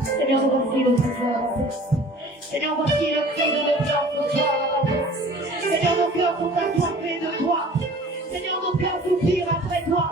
Seigneur, voici notre cœur. Seigneur, voici le cri de nos cœurs ce soir. Seigneur, nos cœurs sont assoiffés de toi. Seigneur, nos cœurs soupirent après toi.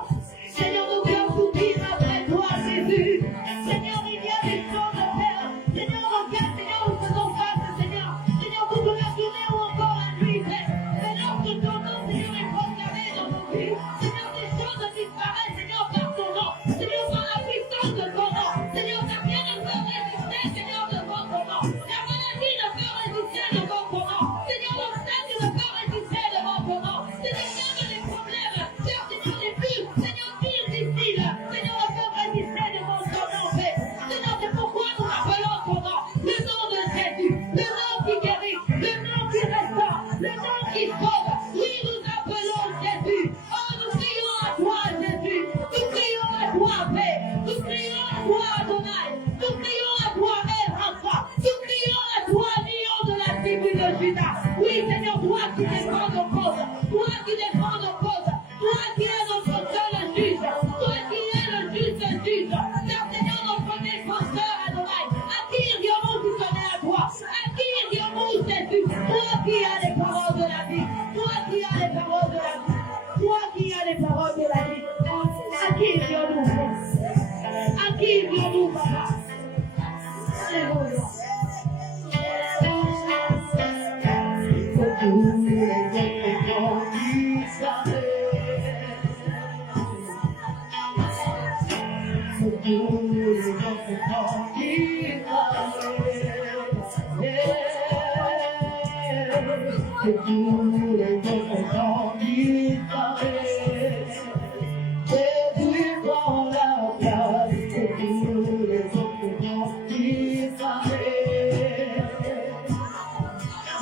Seigneur, nos cœurs soupirent après toi, Jésus. Seigneur, il y a des choses à faire. Seigneur, regarde, Seigneur, nous faisons face, Seigneur. Seigneur, toute la journée ou encore la nuit. Seigneur, que ton nom, Seigneur, est proclamé dans nos vies. Seigneur, des choses disparaissent, Seigneur, par ton nom. Seigneur, par la puissance de ton nom. Seigneur, t'as rien ne peut résister, Seigneur, devant ton nom. La maladie ne peut résister devant ton nom. Seigneur, l'obstacle ne peut résister devant ton nom. Seigneur, même les problèmes, Seigneur, les plus, Seigneur, pire difficiles, Seigneur, ne peuvent résister devant ton nom, Père. Seigneur, c'est pourquoi nous appelons ton nom, le nom de Jésus, le nom qui guérit, le nom qui restaure, le nom qui sauve. Oui, nous appelons Jésus. Oh, nous crions à toi, Jésus. Nous crions à toi, Père. Nous crions à toi, Adonai. Nous crions à toi, El Rapha. Nous crions à toi, Lion de la tribu de Judas. Oui, Seigneur, toi qui défends nos causes. Toi qui défends nos causes. Toi qui es notre seul juge. Toi qui es le juste juge. Car Seigneur, notre défenseur, Adonai. À qui irions-nous si ce n'est à toi? À qui irions-nous, Jésus? Toi qui as les paroles de la vie. Toi qui as les paroles de la vie. Toi qui as les paroles de la vie. À qui irions-nous? À qui irions-nous, Papa? Alléluia.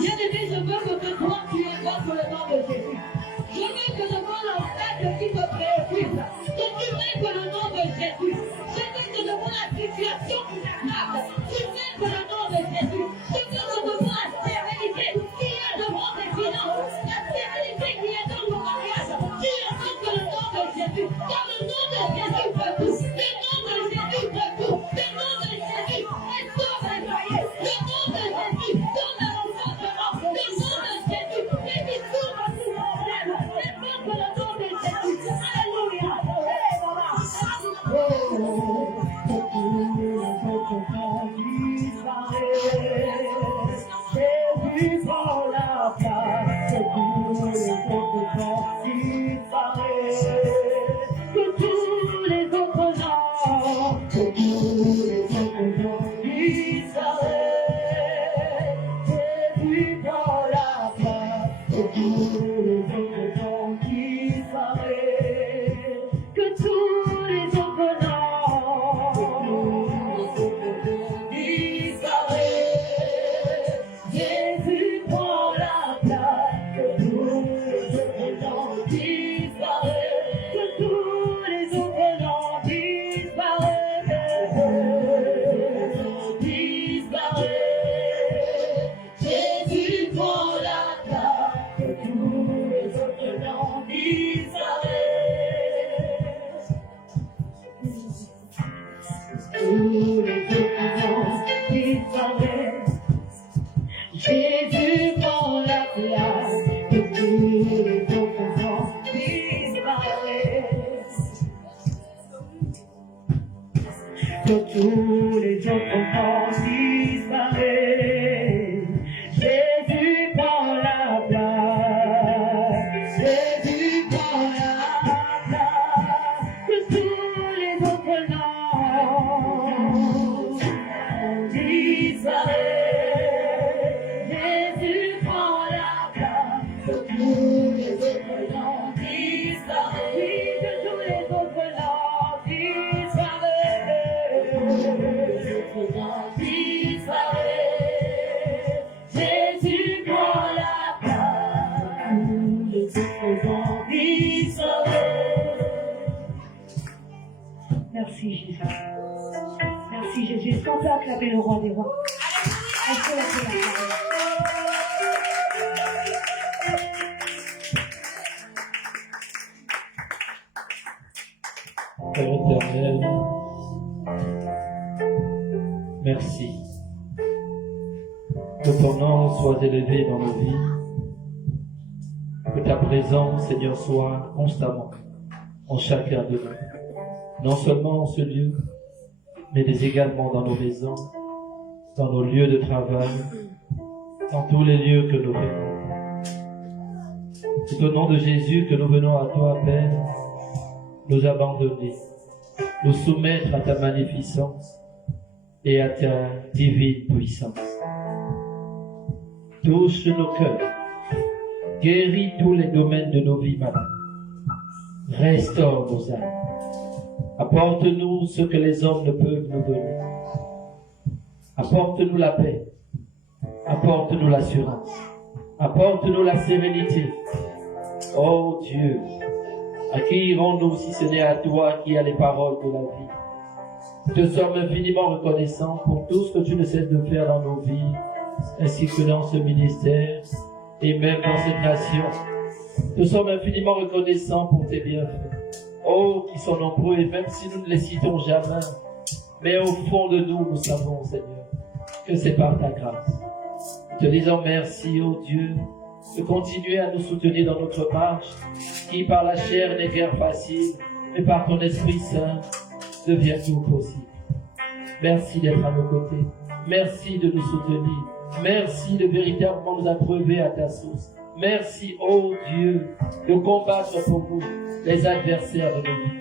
Bien-aimé, je veux que toi tu évoques le nom de Jésus. Je veux que devant l'obstacle qui te préoccupe, que tu mettes le nom de Jésus. Je veux que devant la situation qui t'attrape, tu mettes le nom de Jésus. Je veux que devant la stérilité qui est devant tes finances, la stérilité qui est dans ton mariage, tu évoques le nom de Jésus. Car le nom de Jésus peut tout. Le nom de Jésus peut tout. Le nom de Jésus est sauve les foyers. Le nom de Jésus donne à l'enfantement. Le nom de Jésus est qui s'ouvre tous les problèmes. Évoque le nom de Jésus. Alléluia. Hey, maman. Jésus prend la place de tous les autres noms disparaissent. Que tous les autres noms, que tous les autres noms disparaissent. Jésus prend la place de tous les autres noms disparaissent. Que tous les autres noms disparaissent. Jésus prend la place de tous les autres noms disparaissent. Que tous les autres noms disparaissent. Disparaissent. Jésus prend la place de tous les autres noms disparaissent. Tous les autres noms disparaissent. Jésus prend la place de tous les autres noms disparaissent. Que tous les autres noms disparaissent. Jésus prend la place. Jésus prend la place. Que tous les autres noms disparaissent. Jésus prend la place. Que tous les autres noms disparaissent. Oui, que tous les autres noms disparaissent. Disparaissent. Jésus prend la place. Tous les autres noms disparaissent. Merci Jésus. Merci Jésus. Est-ce qu'on peut acclamer le roi des rois? Est-ce qu'on peut l'acclamer? Père éternel, Merci. Que ton nom soit élevé dans nos vies. Que ta présence, Seigneur, soit constamment en chacun de nous. Non seulement en ce lieu, mais également dans nos maisons, dans nos lieux de travail, dans tous les lieux que nous venons. C'est au nom de Jésus que nous venons à toi, Père, nous abandonner, nous soumettre à ta magnificence et à ta divine puissance. Touche nos cœurs, guéris tous les domaines de nos vies malades, restaure nos âmes, apporte-nous ce que les hommes ne peuvent nous donner, apporte-nous la paix, apporte-nous l'assurance, apporte-nous la sérénité. Oh Dieu, à qui irons-nous si ce n'est à toi qui as les paroles de la vie? Nous te sommes infiniment reconnaissants pour tout ce que tu ne cesses de faire dans nos vies, ainsi que dans ce ministère et même dans cette nation. Nous sommes infiniment reconnaissants pour tes bienfaits. Oh, qui sont nombreux, et même si nous ne les citons jamais, mais au fond de nous, nous savons, Seigneur, que c'est par ta grâce. Nous te disons merci, oh Dieu, de continuer à nous soutenir dans notre marche, qui par la chair n'est guère facile, mais par ton Esprit Saint devient tout possible. Merci d'être à nos côtés. Merci de nous soutenir. Merci de véritablement nous abreuver à ta source. Merci, oh Dieu, de combattre pour nous les adversaires de nos vies.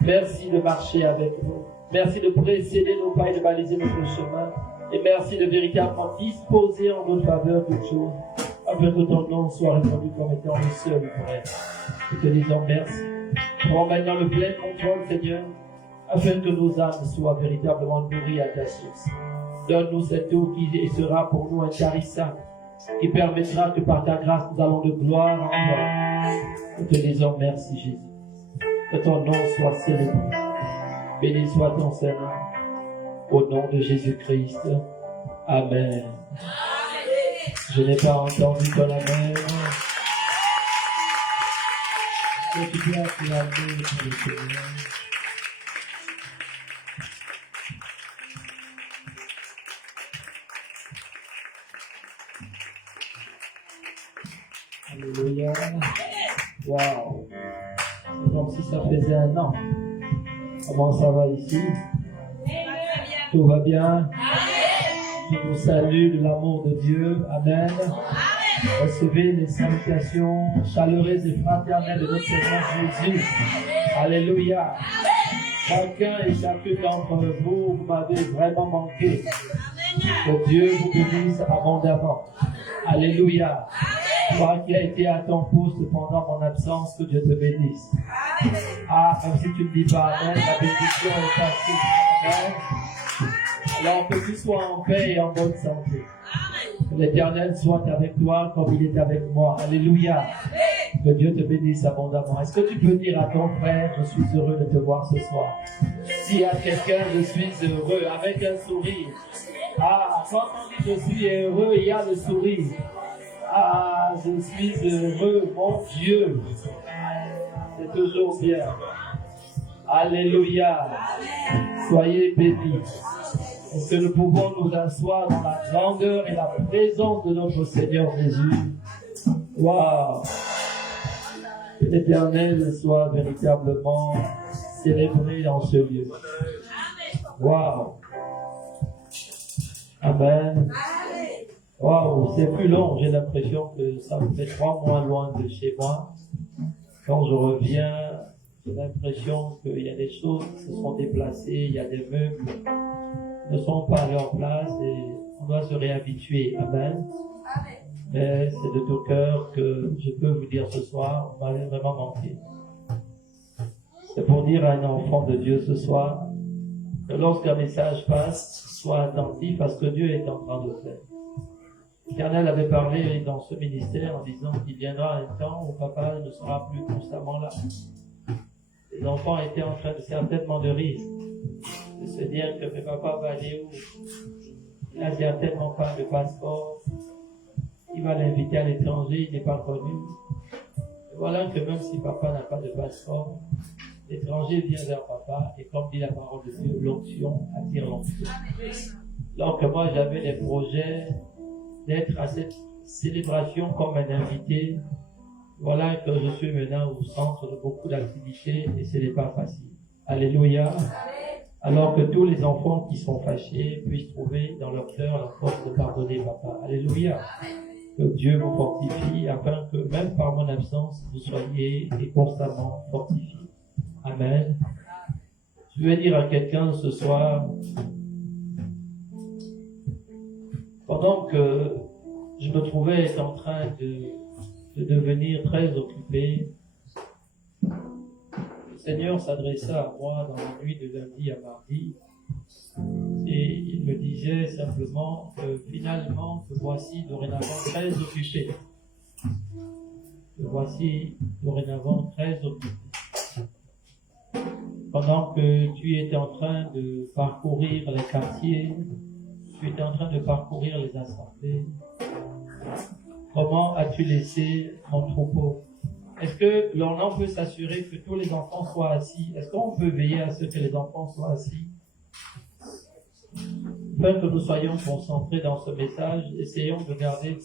Merci de marcher avec nous. Merci de précéder nos pas et de baliser notre chemin. Et merci de véritablement disposer en notre faveur toutes choses, afin que ton nom soit répandu comme étant le seul vrai. Nous te disons merci. Prends maintenant le plein contrôle, Seigneur, afin que nos âmes soient véritablement nourries à ta source. Donne-nous cette eau qui sera pour nous intarissable, qui permettra que par ta grâce nous allons de gloire en gloire. Nous te disons merci, Jésus. Que ton nom soit célébré. Béni soit ton Seigneur. Au nom de Jésus-Christ. Amen. Je n'ai pas entendu ton amen. Que tu peux acclamer pour le Seigneur. Alléluia. Waouh. C'est comme si ça faisait un an. Comment ça va ici? Tout va bien? Je vous salue de l'amour de Dieu. Amen. Recevez les salutations chaleureuses et fraternelles de notre Seigneur Jésus. Alléluia. Chacun et chacune d'entre vous, vous m'avez vraiment manqué. Que Dieu vous bénisse abondamment. Alléluia. Toi qui as été à ton poste pendant mon absence, que Dieu te bénisse. Ah, même si tu ne dis pas amen, la bénédiction est passée. Amen. Alors que tu sois en paix et en bonne santé. Que l'Éternel soit avec toi comme il est avec moi. Alléluia. Que Dieu te bénisse abondamment. Est-ce que tu peux dire à ton frère, je suis heureux de te voir ce soir? S'il y a quelqu'un, je suis heureux, avec un sourire. Ah, quand on dit je suis heureux, il y a le sourire. Ah, je suis heureux, mon Dieu. C'est toujours bien. Alléluia. Soyez bénis. Est-ce que nous pouvons nous asseoir dans la grandeur et la présence de notre Seigneur Jésus? Waouh! Que l'Éternel soit véritablement célébré dans ce lieu. Waouh! Amen. Waouh, c'est plus long. J'ai l'impression que ça me fait 3 mois loin de chez moi. Quand je reviens, j'ai l'impression qu'il y a des choses qui se sont déplacées, il y a des meubles qui ne sont pas à leur place et on doit se réhabituer. Amen. Mais c'est de tout cœur que je peux vous dire ce soir, vous m'avez vraiment manqué. C'est pour dire à un enfant de Dieu ce soir que lorsqu'un message passe, sois attentif à ce que Dieu est en train de faire. L'Éternel avait parlé dans ce ministère en disant qu'il viendra un temps où papa ne sera plus constamment là. Les enfants étaient en train de certainement de rire, de se dire que papa va aller où? Il n'a certainement pas de passeport. Il va l'inviter à l'étranger, il n'est pas connu. Et voilà que même si papa n'a pas de passeport, L'étranger vient vers papa et comme dit la parole de Dieu, l'onction attire l'onction. Donc moi j'avais des projets d'être à cette célébration comme un invité. Voilà que je suis maintenant au centre de beaucoup d'activités et ce n'est pas facile. Alléluia. Alors que tous les enfants qui sont fâchés puissent trouver dans leur cœur la force de pardonner papa. Alléluia. Que Dieu vous fortifie afin que même par mon absence, vous soyez et constamment fortifiés. Amen. Je vais dire à quelqu'un ce soir, pendant que je me trouvais être en train de devenir très occupé, le Seigneur s'adressa à moi dans la nuit de lundi à mardi et il me disait simplement que finalement, te voici dorénavant très occupé. Te voici dorénavant très occupé. Pendant que tu étais en train de parcourir les quartiers, tu étais en train de parcourir les assemblées, comment as-tu laissé mon troupeau? Est-ce que l'on peut s'assurer que tous les enfants soient assis? Est-ce qu'on peut veiller à ce que les enfants soient assis? Afin que nous soyons concentrés dans ce message, essayons de garder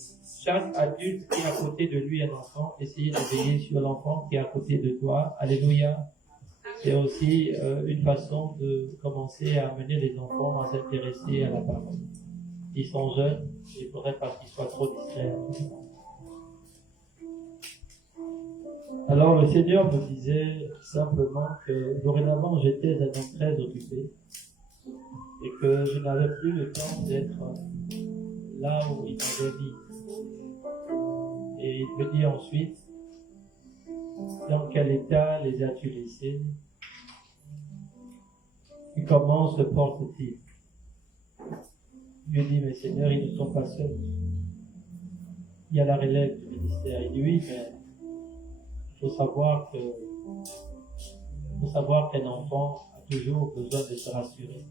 chaque adulte qui est à côté de lui un enfant, essayez de veiller sur l'enfant qui est à côté de toi. Alléluia. C'est aussi une façon de commencer à amener les enfants à s'intéresser à la parole. Ils sont jeunes, il ne faudrait pas qu'ils soient trop distraits. Alors le Seigneur me disait simplement que dorénavant j'étais un homme très occupé et que je n'avais plus le temps d'être là où il m'avait mis. Et il me dit ensuite, dans quel état les as-tu laissés? Et comment se portent-ils? Je lui dis, mais Seigneur, ils ne sont pas seuls. Il y a la relève du ministère. Il dit, oui, mais il faut savoir qu'un enfant a toujours besoin de se rassurer.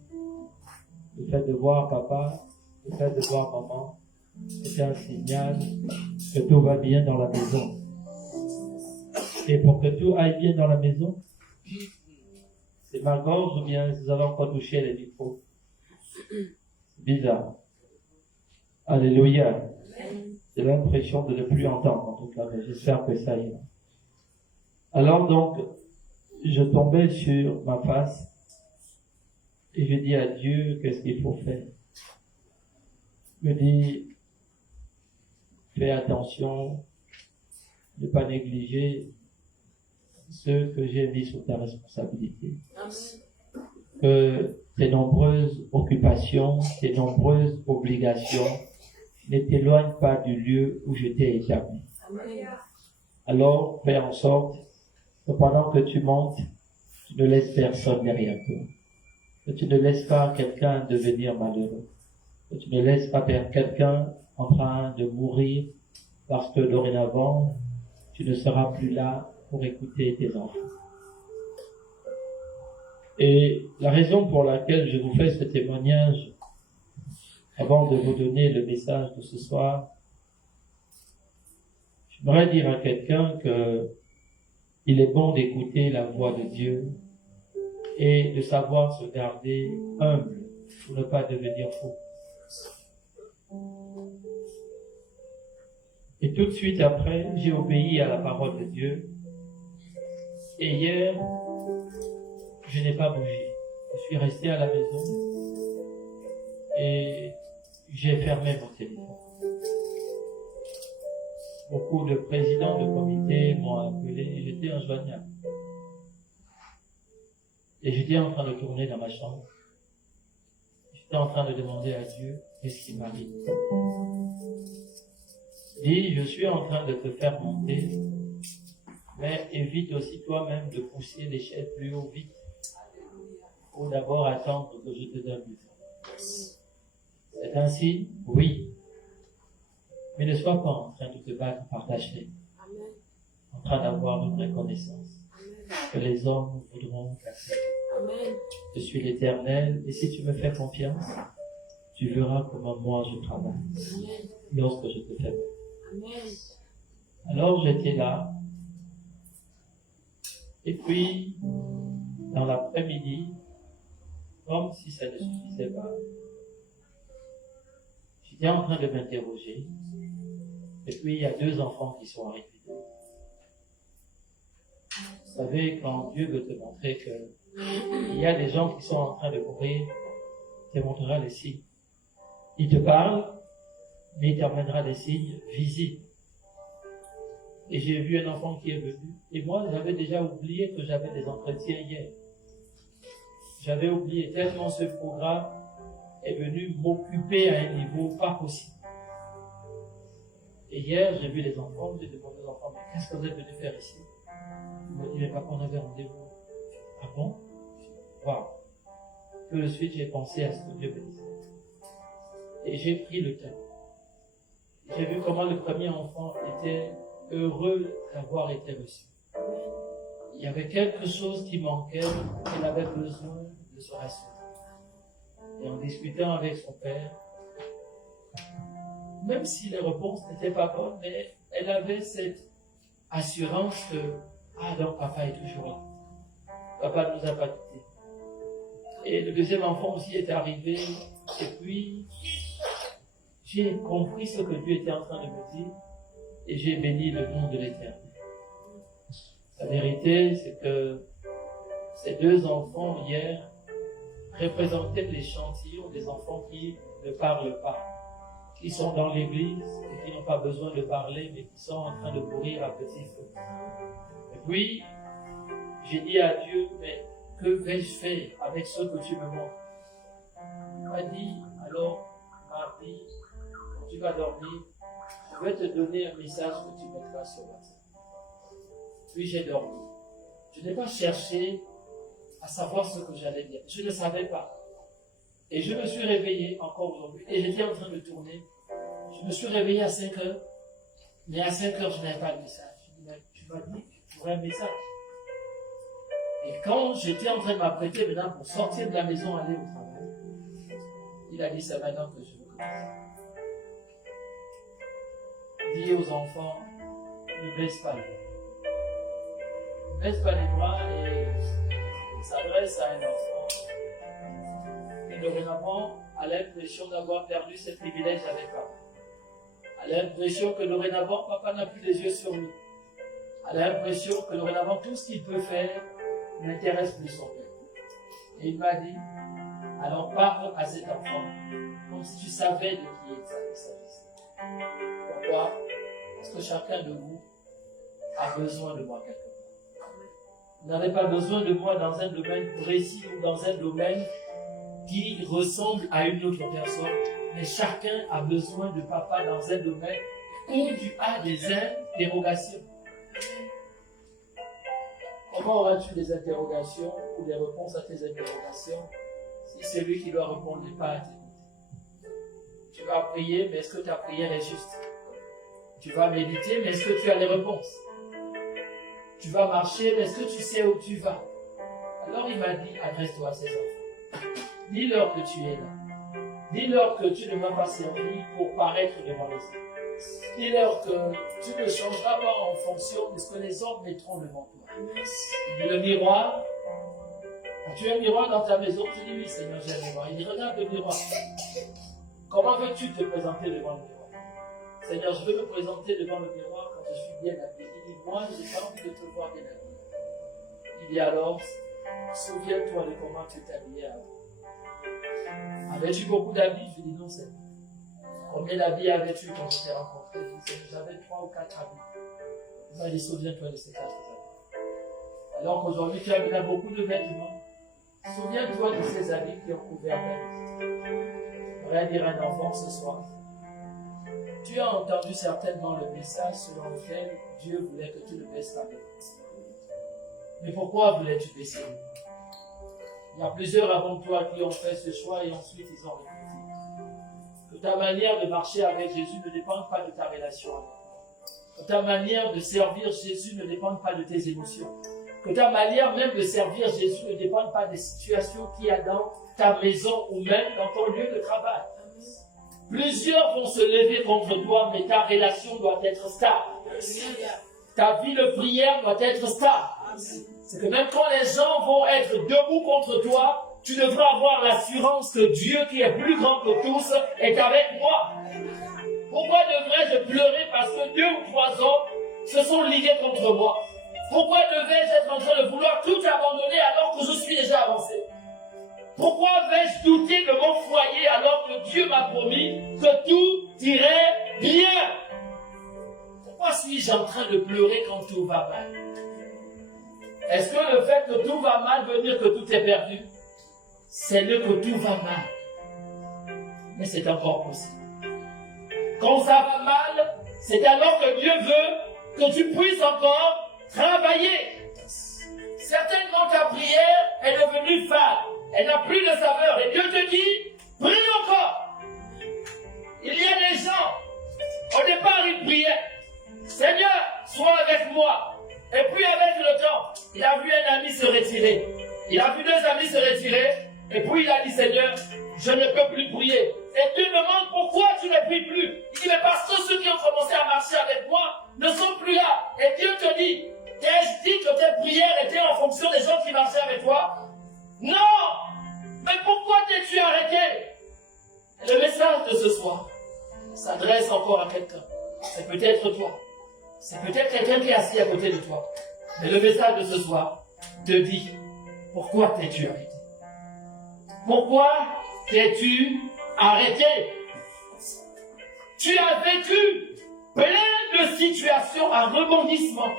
Le fait de voir papa, le fait de voir maman, c'est un signal que tout va bien dans la maison. Et pour que tout aille bien dans la maison, c'est ma gorge ou bien vous avez encore touché les micros? C'est bizarre. Alléluia. J'ai l'impression de ne plus entendre en tout cas, mais j'espère que ça ira. Alors donc, je tombais sur ma face et je dis à Dieu qu'est-ce qu'il faut faire. Il me dit, fais attention, ne pas négliger ceux que j'ai mis sous ta responsabilité. Que tes nombreuses occupations, tes nombreuses obligations ne t'éloignent pas du lieu où je t'ai établi. Alors, fais en sorte que pendant que tu montes, tu ne laisses personne derrière toi. Que tu ne laisses pas quelqu'un devenir malheureux. Que tu ne laisses pas quelqu'un en train de mourir parce que dorénavant, tu ne seras plus là pour écouter tes enfants. Et la raison pour laquelle je vous fais ce témoignage, avant de vous donner le message de ce soir, j'aimerais dire à quelqu'un que il est bon d'écouter la voix de Dieu et de savoir se garder humble pour ne pas devenir fou. Et tout de suite après, j'ai obéi à la parole de Dieu. Et hier, je n'ai pas bougé. Je suis resté à la maison et j'ai fermé mon téléphone. Beaucoup de présidents de comités m'ont appelé et j'étais injoignable. Et j'étais en train de tourner dans ma chambre. J'étais en train de demander à Dieu qu'est-ce qui m'arrive. Dis, je suis en train de te faire monter, mais évite aussi toi-même de pousser l'échelle plus haut vite. Il faut d'abord attendre que je te donne du temps. C'est ainsi? Oui. Mais ne sois pas en train de te battre par ta chaîne, en train d'avoir une reconnaissance que les hommes voudront casser. Je suis l'Éternel, et si tu me fais confiance, tu verras comment moi je travaille lorsque je te fais. Alors j'étais là, Et puis, dans l'après-midi, comme si ça ne suffisait pas, j'étais en train de m'interroger. Et puis, il y a 2 enfants qui sont arrivés. Vous savez, quand Dieu veut te montrer qu'il y a des gens qui sont en train de mourir, il te montrera les signes. Il te parle, mais il t'emmènera des signes visibles. Et j'ai vu un enfant qui est venu. Et moi, j'avais déjà oublié que j'avais des entretiens hier. J'avais oublié tellement ce programme est venu m'occuper à un niveau pas possible. Et hier, j'ai vu les enfants, j'ai demandé aux enfants, mais qu'est-ce que vous êtes venus faire ici? Ils m'ont dit, mais papa, on avait rendez-vous. Ah bon? Waouh! Tout de suite, j'ai pensé à ce que Dieu me disait. Et j'ai pris le temps. J'ai vu comment le premier enfant était heureux d'avoir été reçu. Il y avait quelque chose qui manquait, il avait besoin de se rassurer. Et en discutant avec son père, même si les réponses n'étaient pas bonnes, mais elle avait cette assurance que, ah donc papa est toujours là. Papa ne nous a pas quittés. Et le deuxième enfant aussi est arrivé, et puis j'ai compris ce que Dieu était en train de me dire, et j'ai béni le nom de l'Éternel. La vérité, c'est que ces 2 enfants hier représentaient l'échantillon des enfants qui ne parlent pas, qui sont dans l'église et qui n'ont pas besoin de parler, mais qui sont en train de mourir à petit feu. Et puis, j'ai dit à Dieu, mais que vais-je faire avec ce que tu me montres? Il m'a dit, alors, mardi, quand tu vas dormir, je vais te donner un message que tu mettras sur WhatsApp. Puis j'ai dormi. Je n'ai pas cherché à savoir ce que j'allais dire. Je ne savais pas. Et je me suis réveillé encore aujourd'hui. Et j'étais en train de tourner. Je me suis réveillé à 5 heures. Mais à 5 heures, je n'avais pas le message. Je dis, mais tu m'as dit que tu aurais un message. Et quand j'étais en train de m'apprêter maintenant pour sortir de la maison, aller au travail, il a dit, c'est maintenant que je veux commencer. Dis aux enfants, ne baisse pas les bras. Ne baisse pas les bras et il s'adresse à un enfant qui dorénavant a l'impression d'avoir perdu ses privilèges avec papa. A l'impression que dorénavant papa n'a plus les yeux sur lui. A l'impression que dorénavant tout ce qu'il peut faire n'intéresse plus son père. Et il m'a dit, alors parle à cet enfant comme si tu savais de qui il s'agissait. Pourquoi? Parce que chacun de vous a besoin de moi quelque part. Vous n'avez pas besoin de moi dans un domaine précis ou dans un domaine qui ressemble à une autre personne, mais chacun a besoin de papa dans un domaine où tu as des interrogations. Comment auras-tu des interrogations ou des réponses à tes interrogations si celui qui doit répondre n'est pas à tes? Tu vas prier, mais est-ce que ta prière est juste? Tu vas méditer, mais est-ce que tu as les réponses? Tu vas marcher, mais est-ce que tu sais où tu vas? Alors il m'a dit, adresse-toi à ces enfants. Dis-leur que tu es là. Dis-leur que tu ne m'as pas servi pour paraître devant les hommes. Dis-leur que tu ne changeras pas en fonction de ce que les hommes mettront devant toi. Il dit le miroir. Tu as un miroir dans ta maison? Tu dis oui Seigneur, j'ai un miroir. Il dit regarde le miroir. Comment veux-tu te présenter devant le miroir? Seigneur, je veux me présenter devant le miroir quand je suis bien habillé. Il dit moi, je n'ai pas envie de te voir bien habillé. Il dit alors, souviens-toi de comment tu t'habillais avant. Avais-tu beaucoup d'habits? Je dis non, Seigneur. Combien d'habits avais-tu quand je t'ai rencontré? Je dis Seigneur, j'avais 3 ou 4 habits. Il m'a dit souviens-toi de ces 4 habits. Alors qu'aujourd'hui, tu as déjà beaucoup de vêtements. Souviens-toi de ces habits qui ont couvert ta vie. Je voudrais dire à un enfant ce soir. Tu as entendu certainement le message selon lequel Dieu voulait que tu ne baisses pas les bras. Mais pourquoi voulais-tu baisser les bras? Il y a plusieurs avant toi qui ont fait ce choix et ensuite ils ont regretté. Que ta manière de marcher avec Jésus ne dépende pas de ta relation avec lui. Que ta manière de servir Jésus ne dépende pas de tes émotions. Que ta manière même de servir Jésus ne dépende pas des situations qu'il y a dans ta maison ou même dans ton lieu de travail. Plusieurs vont se lever contre toi, mais ta relation doit être stable. Ta vie de prière doit être stable. C'est que même quand les gens vont être debout contre toi, tu devras avoir l'assurance que Dieu, qui est plus grand que tous, est avec moi. Pourquoi devrais-je pleurer parce que 2 ou 3 hommes se sont ligués contre moi? Pourquoi devais-je être en train de vouloir tout abandonner alors que je suis déjà avancé? Pourquoi vais-je douter de mon foyer alors que Dieu m'a promis que tout irait bien? Pourquoi suis-je en train de pleurer quand tout va mal? Est-ce que le fait que tout va mal veut dire que tout est perdu? C'est le que tout va mal. Mais c'est encore possible. Quand ça va mal, c'est alors que Dieu veut que tu puisses encore travailler. Certainement ta prière est devenue fade. Elle n'a plus de saveur. Et Dieu te dit, prie encore. Il y a des gens, au départ ils priaient, Seigneur, sois avec moi. Et puis avec le temps, il a vu un ami se retirer. Il a vu 2 amis se retirer. Et puis il a dit, Seigneur, je ne peux plus prier. Et Dieu demande pourquoi tu ne pries plus. Il dit, mais parce que ceux qui ont commencé à marcher avec moi ne sont plus là. Et Dieu te dit, t'ai-je dit que tes prières étaient en fonction des gens qui marchaient avec toi? Non! Mais pourquoi t'es-tu arrêté? Le message de ce soir s'adresse encore à quelqu'un. C'est peut-être toi. C'est peut-être quelqu'un qui est assis à côté de toi. Mais le message de ce soir te dit, pourquoi t'es-tu arrêté? Pourquoi t'es-tu arrêté? Tu as vécu plein de situations à rebondissement,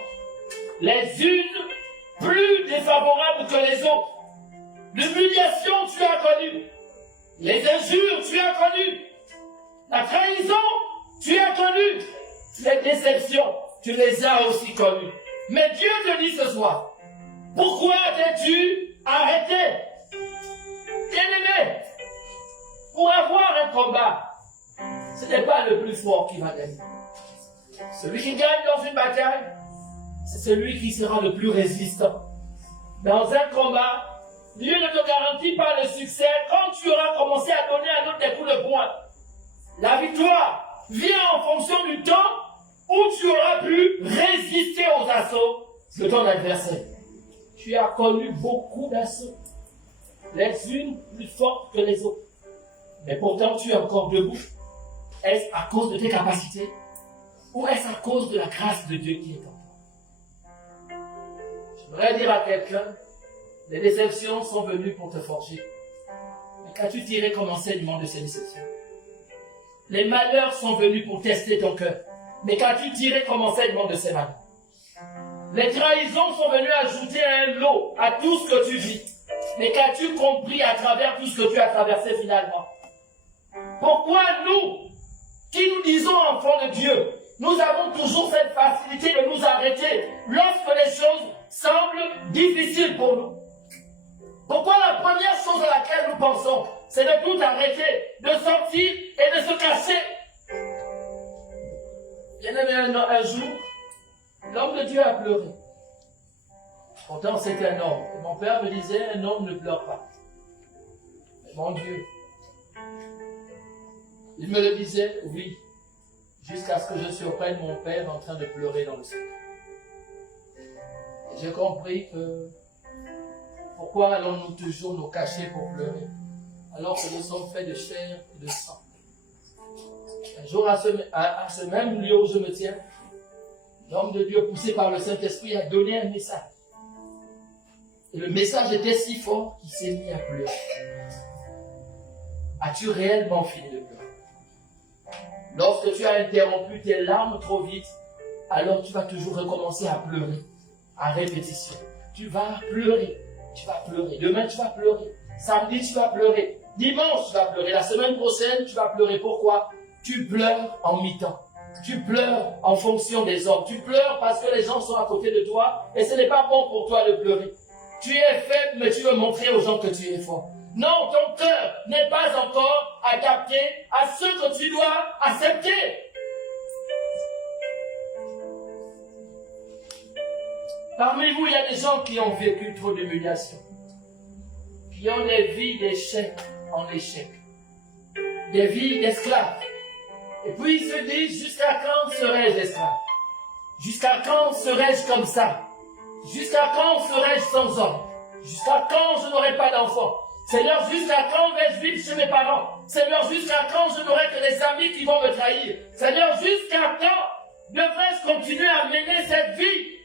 les unes plus défavorables que les autres. L'humiliation, tu as connu. Les injures, tu as connu. La trahison, tu as connu. Les déceptions, tu les as aussi connues. Mais Dieu te dit ce soir, pourquoi t'es-tu arrêté? Bien-aimé, pour avoir un combat, ce n'est pas le plus fort qui va gagner. Celui qui gagne dans une bataille, c'est celui qui sera le plus résistant. Dans un combat, Dieu ne te garantit pas le succès quand tu auras commencé à donner à l'autre des coups de poing. La victoire vient en fonction du temps où tu auras pu résister aux assauts de ton adversaire. Tu as connu beaucoup d'assauts, les unes plus fortes que les autres. Mais pourtant, tu es encore debout. Est-ce à cause de tes capacités ou est-ce à cause de la grâce de Dieu qui est en toi? J'aimerais dire à quelqu'un, les déceptions sont venues pour te forger. Mais qu'as-tu tiré comme enseignement de ces déceptions? Les malheurs sont venus pour tester ton cœur. Mais qu'as-tu tiré comme enseignement de ces malheurs? Les trahisons sont venues ajouter un lot à tout ce que tu vis. Mais qu'as-tu compris à travers tout ce que tu as traversé finalement? Pourquoi nous, qui nous disons enfants de Dieu, nous avons toujours cette facilité de nous arrêter lorsque les choses semblent difficiles pour nous? Pourquoi la première chose à laquelle nous pensons, c'est de tout arrêter, de sortir et de se cacher? Bien-aimé, un jour, l'homme de Dieu a pleuré. Pourtant, c'est un homme. Et mon père me disait, un homme ne pleure pas. Mais mon Dieu, il me le disait, oui, jusqu'à ce que je surprenne mon père en train de pleurer dans le ciel. Et j'ai compris que pourquoi allons-nous toujours nous cacher pour pleurer, alors que nous sommes faits de chair et de sang? Un jour, à ce même lieu où je me tiens, l'homme de Dieu, poussé par le Saint-Esprit, a donné un message. Et le message était si fort qu'il s'est mis à pleurer. As-tu réellement fini de pleurer? Lorsque tu as interrompu tes larmes trop vite, alors tu vas toujours recommencer à pleurer, à répétition. Tu vas pleurer, tu vas pleurer. Demain, tu vas pleurer. Samedi, tu vas pleurer. Dimanche, tu vas pleurer. La semaine prochaine, tu vas pleurer. Pourquoi? Tu pleures en mi-temps. Tu pleures en fonction des hommes. Tu pleures parce que les gens sont à côté de toi et ce n'est pas bon pour toi de pleurer. Tu es faible, mais tu veux montrer aux gens que tu es fort. Non, ton cœur n'est pas encore adapté à ce que tu dois accepter. Parmi vous, il y a des gens qui ont vécu trop d'humiliation, qui ont des vies d'échec en échec, des vies d'esclaves. Et puis ils se disent, jusqu'à quand serai-je esclave? Jusqu'à quand serai-je comme ça? jusqu'à quand serai-je sans homme? Jusqu'à quand je n'aurai pas d'enfant? Seigneur, jusqu'à quand vais-je vivre chez mes parents? Seigneur, jusqu'à quand je n'aurai que des amis qui vont me trahir? Seigneur, jusqu'à quand devrais-je continuer à mener cette vie?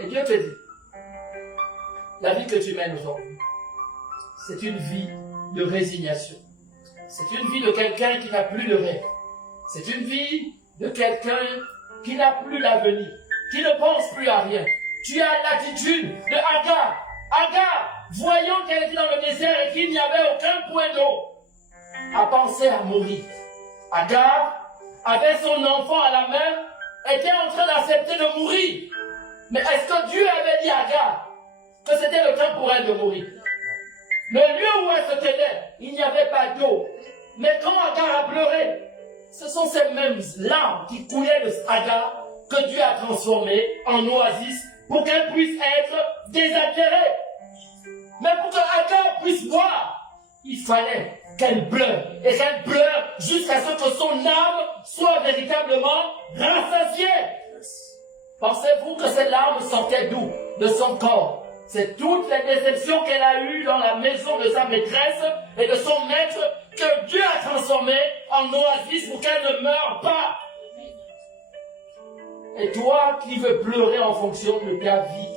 Et Dieu te dit, la vie que tu mènes aujourd'hui, c'est une vie de résignation. C'est une vie de quelqu'un qui n'a plus de rêve. C'est une vie de quelqu'un qui n'a plus l'avenir, qui ne pense plus à rien. Tu as l'attitude de Agar. Agar, voyant qu'elle était dans le désert et qu'il n'y avait aucun point d'eau, a pensé à mourir. Agar avait son enfant à la main, était en train d'accepter de mourir. Mais est-ce que Dieu avait dit à Agar que c'était le temps pour elle de mourir? Le lieu où elle se tenait, il n'y avait pas d'eau. Mais quand Agar a pleuré, ce sont ces mêmes larmes qui coulaient de Agar que Dieu a transformées en oasis pour qu'elle puisse être désaltérée. Mais pour que Agar puisse boire, il fallait qu'elle pleure. Et qu'elle pleure jusqu'à ce que son âme soit véritablement rassasiée. Pensez-vous que ces larmes sortaient d'où? De son corps. C'est toutes les déceptions qu'elle a eues dans la maison de sa maîtresse et de son maître que Dieu a transformé en oasis pour qu'elle ne meure pas. Et toi qui veux pleurer en fonction de ta vie,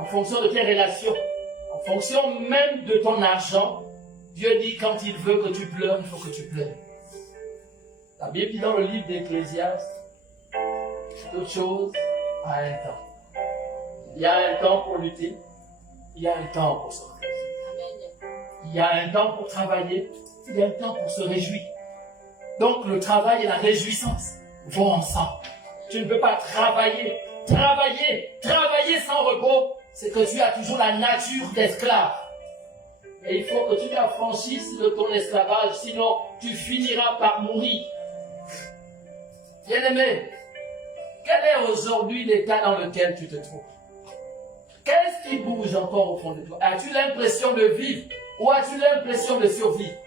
en fonction de tes relations, en fonction même de ton argent, Dieu dit quand il veut que tu pleures, il faut que tu pleures. La Bible dit dans le livre d'Ecclésiaste, toute chose a un temps. Il y a un temps pour lutter, il y a un temps pour se reposer. Il y a un temps pour travailler, il y a un temps pour se réjouir. Donc le travail et la réjouissance vont ensemble. Tu ne peux pas travailler sans repos. C'est que tu as toujours la nature d'esclave. Et il faut que tu t'affranchisses de ton esclavage, sinon tu finiras par mourir. Bien-aimé, quel est aujourd'hui l'état dans lequel tu te trouves? Qu'est-ce qui bouge encore au fond de toi? As-tu l'impression de vivre ou as-tu l'impression de survivre?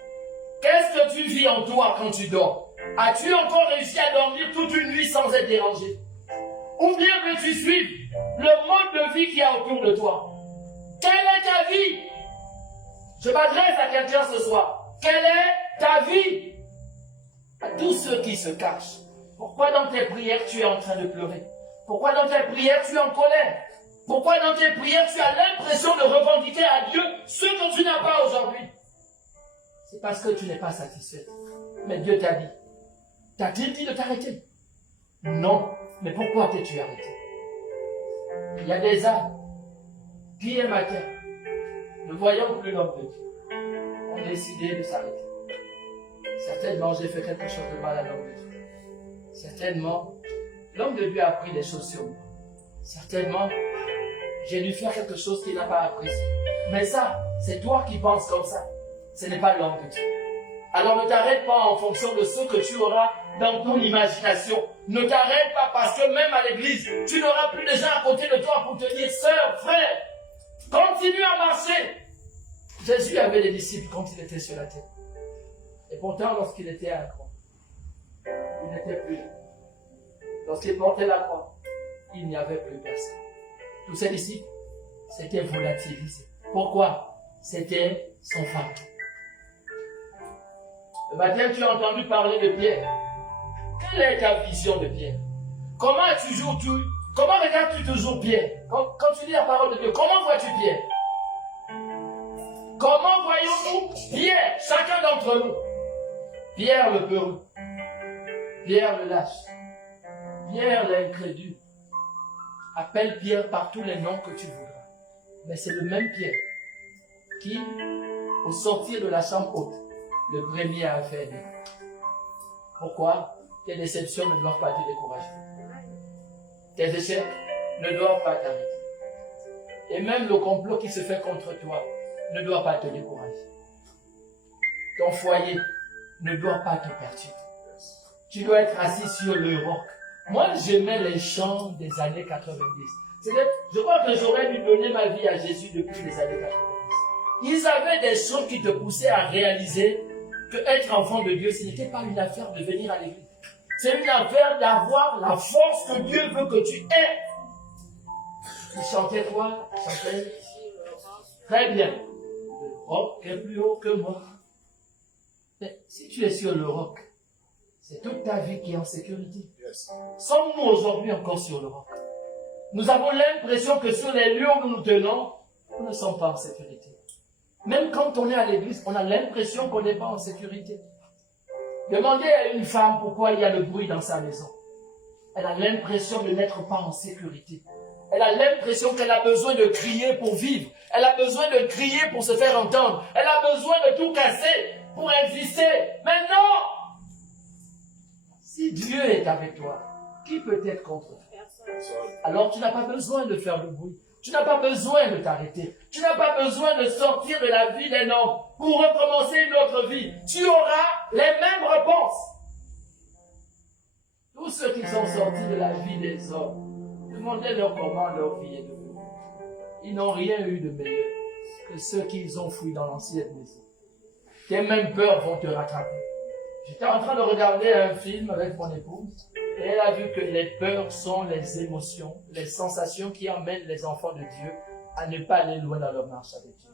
Qu'est-ce que tu vis en toi quand tu dors? As-tu encore réussi à dormir toute une nuit sans être dérangé? Ou bien veux-tu suivre le mode de vie qu'il y a autour de toi? Quelle est ta vie? Je m'adresse à quelqu'un ce soir. Quelle est ta vie? À tous ceux qui se cachent. Pourquoi dans tes prières tu es en train de pleurer? Pourquoi dans tes prières tu es en colère? Pourquoi dans tes prières tu as l'impression de revendiquer à Dieu ce que tu n'as pas aujourd'hui? C'est parce que tu n'es pas satisfait. Mais Dieu t'a dit. T'a-t-il dit de t'arrêter? Non. Mais pourquoi t'es-tu arrêté? Il y a des âmes qui, un matin, ne voyant plus l'homme de Dieu, ont décidé de s'arrêter. Certainement, j'ai fait quelque chose de mal à l'homme de Dieu. Certainement, l'homme de Dieu a appris des choses sur moi. Certainement, j'ai dû faire quelque chose qu'il n'a pas apprécié. Mais ça, c'est toi qui penses comme ça. Ce n'est pas l'homme de Dieu. Alors ne t'arrête pas en fonction de ce que tu auras dans ton imagination. Ne t'arrête pas parce que même à l'église, tu n'auras plus de gens à côté de toi pour te dire, sœur, frère, continue à marcher. Jésus avait des disciples quand il était sur la terre. Et pourtant, lorsqu'il était à la croix, il n'était plus là. Lorsqu'il portait la croix, il n'y avait plus personne. Tous ses disciples s'étaient volatilisés. Pourquoi? C'était son fardeau. Le matin, tu as entendu parler de Pierre. Quelle est ta vision de Pierre? Comment regardes-tu toujours Pierre? Quand tu lis la parole de Dieu, comment vois-tu Pierre? Comment voyons-nous Pierre, chacun d'entre nous? Pierre le peureux, Pierre le lâche, Pierre l'incrédule. Appelle Pierre par tous les noms que tu voudras. Mais c'est le même Pierre qui, au sortir de la chambre haute, le premier a fait des. Pourquoi? Tes déceptions ne doivent pas te décourager. Tes échecs ne doivent pas t'arrêter. Et même le complot qui se fait contre toi ne doit pas te décourager. Ton foyer ne doit pas te perturber. Tu dois être assis sur le roc. Moi, j'aimais les chants des années 90. Je crois que j'aurais dû donner ma vie à Jésus depuis les années 90. Ils avaient des chants qui te poussaient à réaliser que être enfant de Dieu, ce n'était pas une affaire de venir à l'église. C'est une affaire d'avoir la force que Dieu veut que tu aies. Il chantait quoi? Il chantait très bien. Le roc est plus haut que moi. Mais si tu es sur le roc, c'est toute ta vie qui est en sécurité. Sommes-nous aujourd'hui encore sur le roc? Nous avons l'impression que sur les lieux où nous nous tenons, nous ne sommes pas en sécurité. Même quand on est à l'église, on a l'impression qu'on n'est pas en sécurité. Demandez à une femme pourquoi il y a le bruit dans sa maison. Elle a l'impression de n'être pas en sécurité. Elle a l'impression qu'elle a besoin de crier pour vivre. Elle a besoin de crier pour se faire entendre. Elle a besoin de tout casser pour exister. Mais non! Si Dieu est avec toi, qui peut être contre toi? Alors tu n'as pas besoin de faire le bruit. Tu n'as pas besoin de t'arrêter. Tu n'as pas besoin de sortir de la vie d'un homme pour recommencer une autre vie. Tu auras les mêmes réponses. Tous ceux qui sont sortis de la vie des hommes, demandez-leur comment leur vie est devenue. Ils n'ont rien eu de meilleur que ceux qu'ils ont fui dans l'ancienne maison. Tes mêmes peurs vont te rattraper. J'étais en train de regarder un film avec mon épouse et elle a vu que les peurs sont les émotions, les sensations qui emmènent les enfants de Dieu à ne pas aller loin dans leur marche avec Dieu.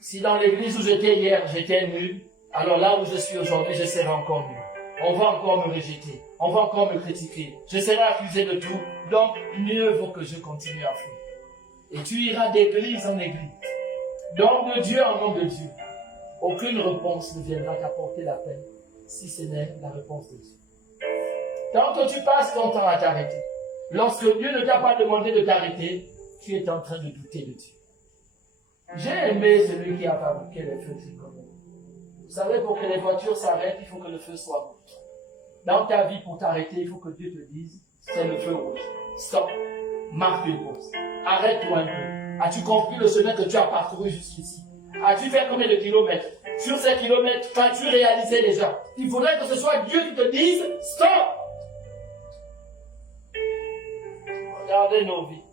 Si dans l'église où j'étais hier, j'étais nul, alors là où je suis aujourd'hui, je serai encore nul. On va encore me rejeter, on va encore me critiquer, je serai accusé de tout, donc mieux vaut que je continue à fuir. Et tu iras d'église en église, d'homme de Dieu en homme de Dieu. Aucune réponse ne viendra t'apporter la paix, si ce n'est la réponse de Dieu. Tant que tu passes ton temps à t'arrêter, lorsque Dieu ne t'a pas demandé de t'arrêter, tu es en train de douter de Dieu. J'ai aimé celui qui a fabriqué les feux tricolores. Vous savez, pour que les voitures s'arrêtent, il faut que le feu soit rouge. Dans ta vie, pour t'arrêter, il faut que Dieu te dise, c'est le feu rouge. Stop. Marque une pause. Arrête-toi un peu. As-tu compris le chemin que tu as parcouru jusqu'ici? As-tu fait combien de kilomètres? Sur ces kilomètres, qu'as-tu réalisé déjà? Il faudrait que ce soit Dieu qui te dise, stop! Regardez nos vies.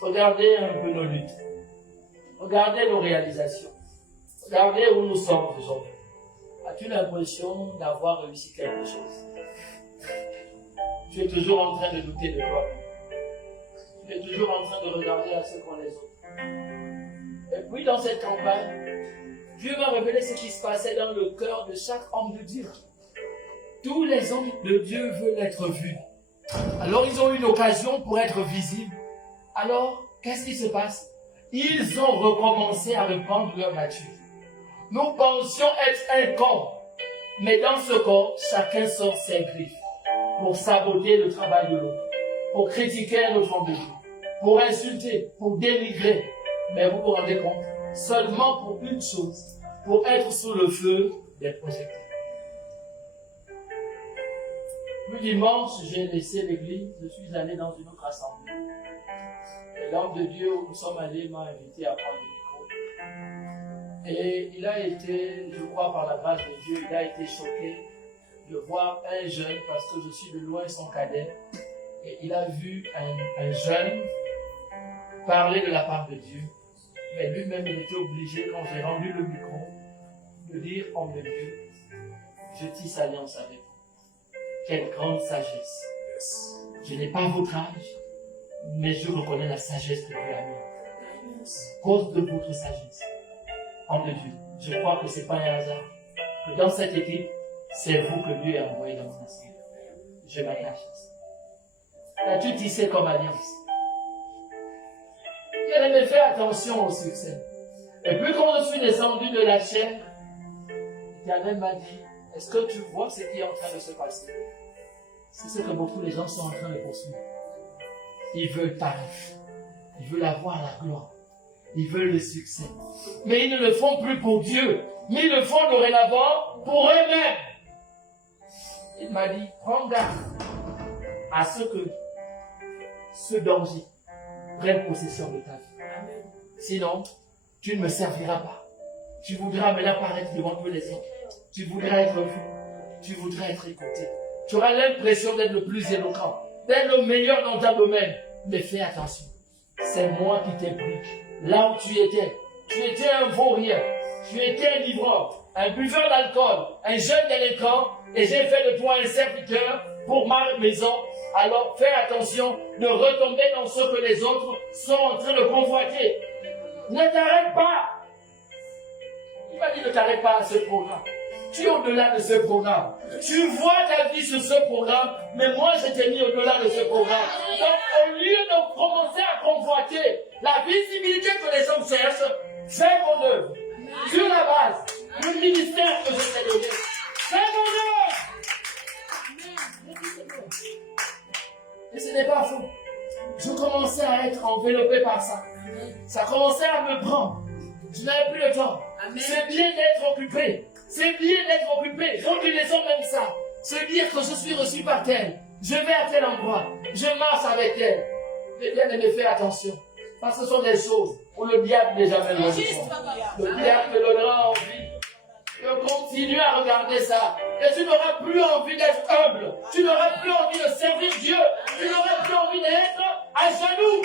Regardez un peu nos luttes. Regardez nos réalisations. Regardez où nous sommes aujourd'hui. As-tu l'impression d'avoir réussi quelque chose? Tu es toujours en train de douter de toi. Tu es toujours en train de regarder à ce qu'ont les autres. Et puis dans cette campagne, Dieu m'a révélé ce qui se passait dans le cœur de chaque homme de Dieu. Tous les hommes de Dieu veulent être vus. Alors ils ont une occasion pour être visibles. Alors, qu'est-ce qui se passe? Ils ont recommencé à répandre leur nature. Nous pensions être un corps, mais dans ce corps, chacun sort ses griffes pour saboter le travail de l'autre, pour critiquer notre homme de Dieu, pour insulter, pour dénigrer. Mais vous vous rendez compte, seulement pour une chose, pour être sous le feu des projecteurs. Le dimanche, j'ai laissé l'église, je suis allé dans une autre assemblée. Et l'homme de Dieu où nous sommes allés m'a invité à prendre le micro. Et il a été, je crois par la grâce de Dieu, il a été choqué de voir un jeune, parce que je suis de loin son cadet, et il a vu un jeune parler de la part de Dieu. Mais lui-même, il était obligé, quand j'ai rendu le micro, de dire, homme de Dieu, je tisse alliance avec vous. Quelle grande sagesse. Je n'ai pas votre âge, mais je reconnais la sagesse que Dieu a mise. Cause de votre sagesse. Homme de Dieu, je crois que ce n'est pas un hasard. Que dans cette équipe, c'est vous que Dieu a envoyé dans mon assemblée. Je m'attache à ça. As-tu tissé comme alliance? Il avait fait attention au succès. Et puis quand je suis descendu de la chair, l'Éternel m'a dit, est-ce que tu vois ce qui est en train de se passer? C'est ce que beaucoup de gens sont en train de poursuivre. Ils veulent paraître. Ils veulent avoir la gloire. Ils veulent le succès. Mais ils ne le font plus pour Dieu. Mais ils le font dorénavant pour eux-mêmes. Il m'a dit, prends garde à ce que ce danger prenne possession de ta vie. Sinon, tu ne me serviras pas. Tu voudras me apparaître devant tous les autres. Tu voudras être vu. Tu voudras être écouté. Tu auras l'impression d'être le plus éloquent, d'être le meilleur dans ta domaine. Mais fais attention. C'est moi qui t'ai pris. Là où tu étais un vaurien. Tu étais un livreur, un buveur d'alcool, un jeune délinquant. et j'ai fait de toi un serviteur pour ma maison. Alors fais attention de retomber dans ce que les autres sont en train de convoiter. Ne t'arrête pas. Il m'a dit ne t'arrête pas à ce programme. Tu es au-delà de ce programme. Tu vois ta vie sur ce programme, mais moi je t'ai mis au-delà de ce programme. Donc au lieu de commencer à convoiter la visibilité que les hommes cherchent, fais mon œuvre. Sur la base du ministère que je t'ai donné. Fais mon œuvre. Et ce n'est pas faux. Je commençais à être enveloppé par ça. Ça commençait à me prendre. Je n'avais plus le temps. C'est bien d'être occupé. C'est bien d'être occupé. Reconnaissons même ça. Se dire que je suis reçu par tel. Je vais à tel endroit. Je marche avec tel. Mais bien aimé, fais attention. Parce que ce sont des choses où le diable n'est jamais loin de toi. Le diable te donnera envie de continuer à regarder ça. Et tu n'auras plus envie d'être humble. Tu n'auras plus envie de servir Dieu. Tu n'auras plus envie d'être à genoux.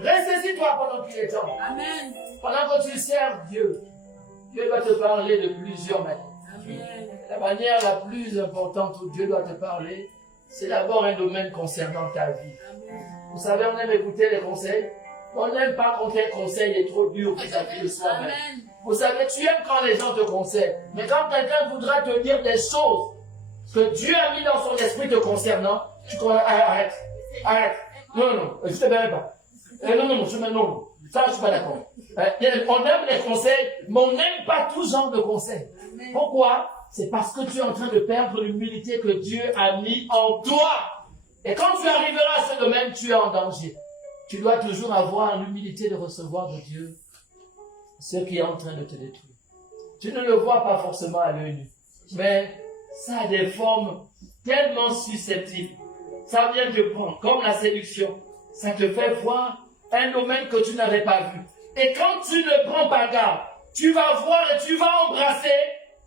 Ressaisis-toi pendant qu'il est temps. Pendant que tu serves Dieu, Dieu doit te parler de plusieurs manières. La manière la plus importante où Dieu doit te parler, c'est d'abord un domaine concernant ta vie. Vous savez, on aime écouter les conseils. On n'aime pas quand un conseil est trop dur vis-à-vis de soi-même. Vous savez, tu aimes quand les gens te conseillent. Mais quand quelqu'un voudra te dire des choses que Dieu a mis dans son esprit te concernant, tu crois, arrête. Non, je ne te permets pas. Non, ça je suis pas d'accord. On aime les conseils, mais on n'aime pas tout genre de conseils. Pourquoi? C'est parce que tu es en train de perdre l'humilité que Dieu a mis en toi. Et quand tu arriveras à ce domaine, tu es en danger. Tu dois toujours avoir l'humilité de recevoir de Dieu ce qui est en train de te détruire. Tu ne le vois pas forcément à l'œil nu, mais ça a des formes tellement susceptibles. Ça vient te prendre, comme la séduction. Ça te fait voir un domaine que tu n'avais pas vu. Et quand tu ne prends pas garde, tu vas voir et tu vas embrasser.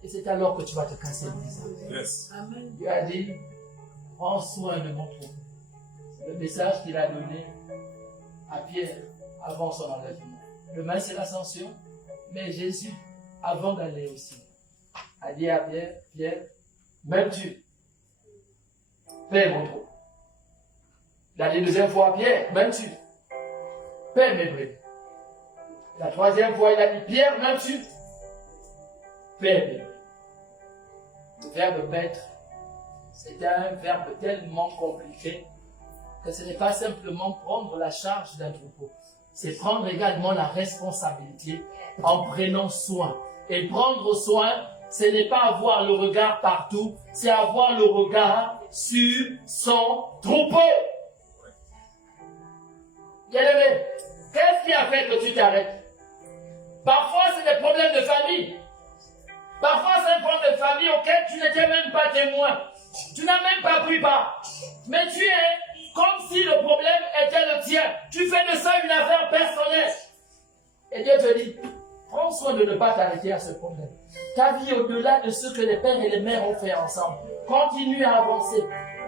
Et c'est alors que tu vas te casser le visage. Yes. Dieu a dit, prends soin de mon troupeau. C'est le message qu'il a donné à Pierre avant son enlèvement. Demain c'est l'ascension, mais Jésus, avant d'aller au ciel, a dit à Pierre, m'aimes-tu? Paie mon troupeau. La deuxième fois, Pierre, m'aimes-tu? Paie mes brebis. La troisième fois, il a dit, Pierre, m'aimes-tu? Paie mes brebis. Le verbe paître, c'est un verbe tellement compliqué que ce n'est pas simplement prendre la charge d'un troupeau. C'est prendre également la responsabilité en prenant soin. Et prendre soin, ce n'est pas avoir le regard partout, c'est avoir le regard sur son troupeau. Bien-aimé, qu'est-ce qui a fait que tu t'arrêtes? Parfois, c'est des problèmes de famille. Parfois, c'est un problème de famille auquel tu n'étais même pas témoin. Tu n'as même pas pris part. Mais tu es comme si le problème était le tien. Tu fais de ça une affaire personnelle. Et Dieu te dit, prends soin de ne pas t'arrêter à ce problème. Ta vie au-delà de ce que les pères et les mères ont fait ensemble. Continue à avancer.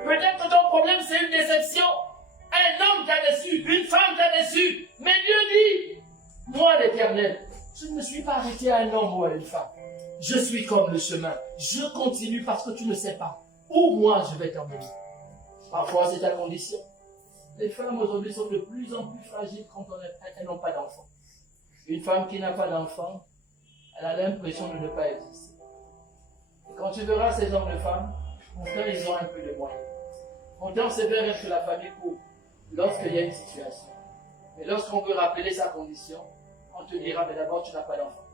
Peut-être que ton problème, c'est une déception. Un homme t'a déçu, une femme t'a déçu. Mais Dieu dit, moi l'Éternel, je ne me suis pas arrêté à un homme ou à une femme. Je suis comme le chemin. Je continue parce que tu ne sais pas où moi je vais t'emmener. Parfois c'est ta condition. Les femmes aujourd'hui sont de plus en plus fragiles quand elles n'ont pas d'enfant. Une femme qui n'a pas d'enfant, elle a l'impression de ne pas exister. Et quand tu verras ces hommes et femmes, pourtant ils ont un peu de moyens. Pourtant c'est vrai que la famille court lorsqu'il y a une situation. Mais lorsqu'on veut rappeler sa condition, on te dira, mais d'abord tu n'as pas d'enfant.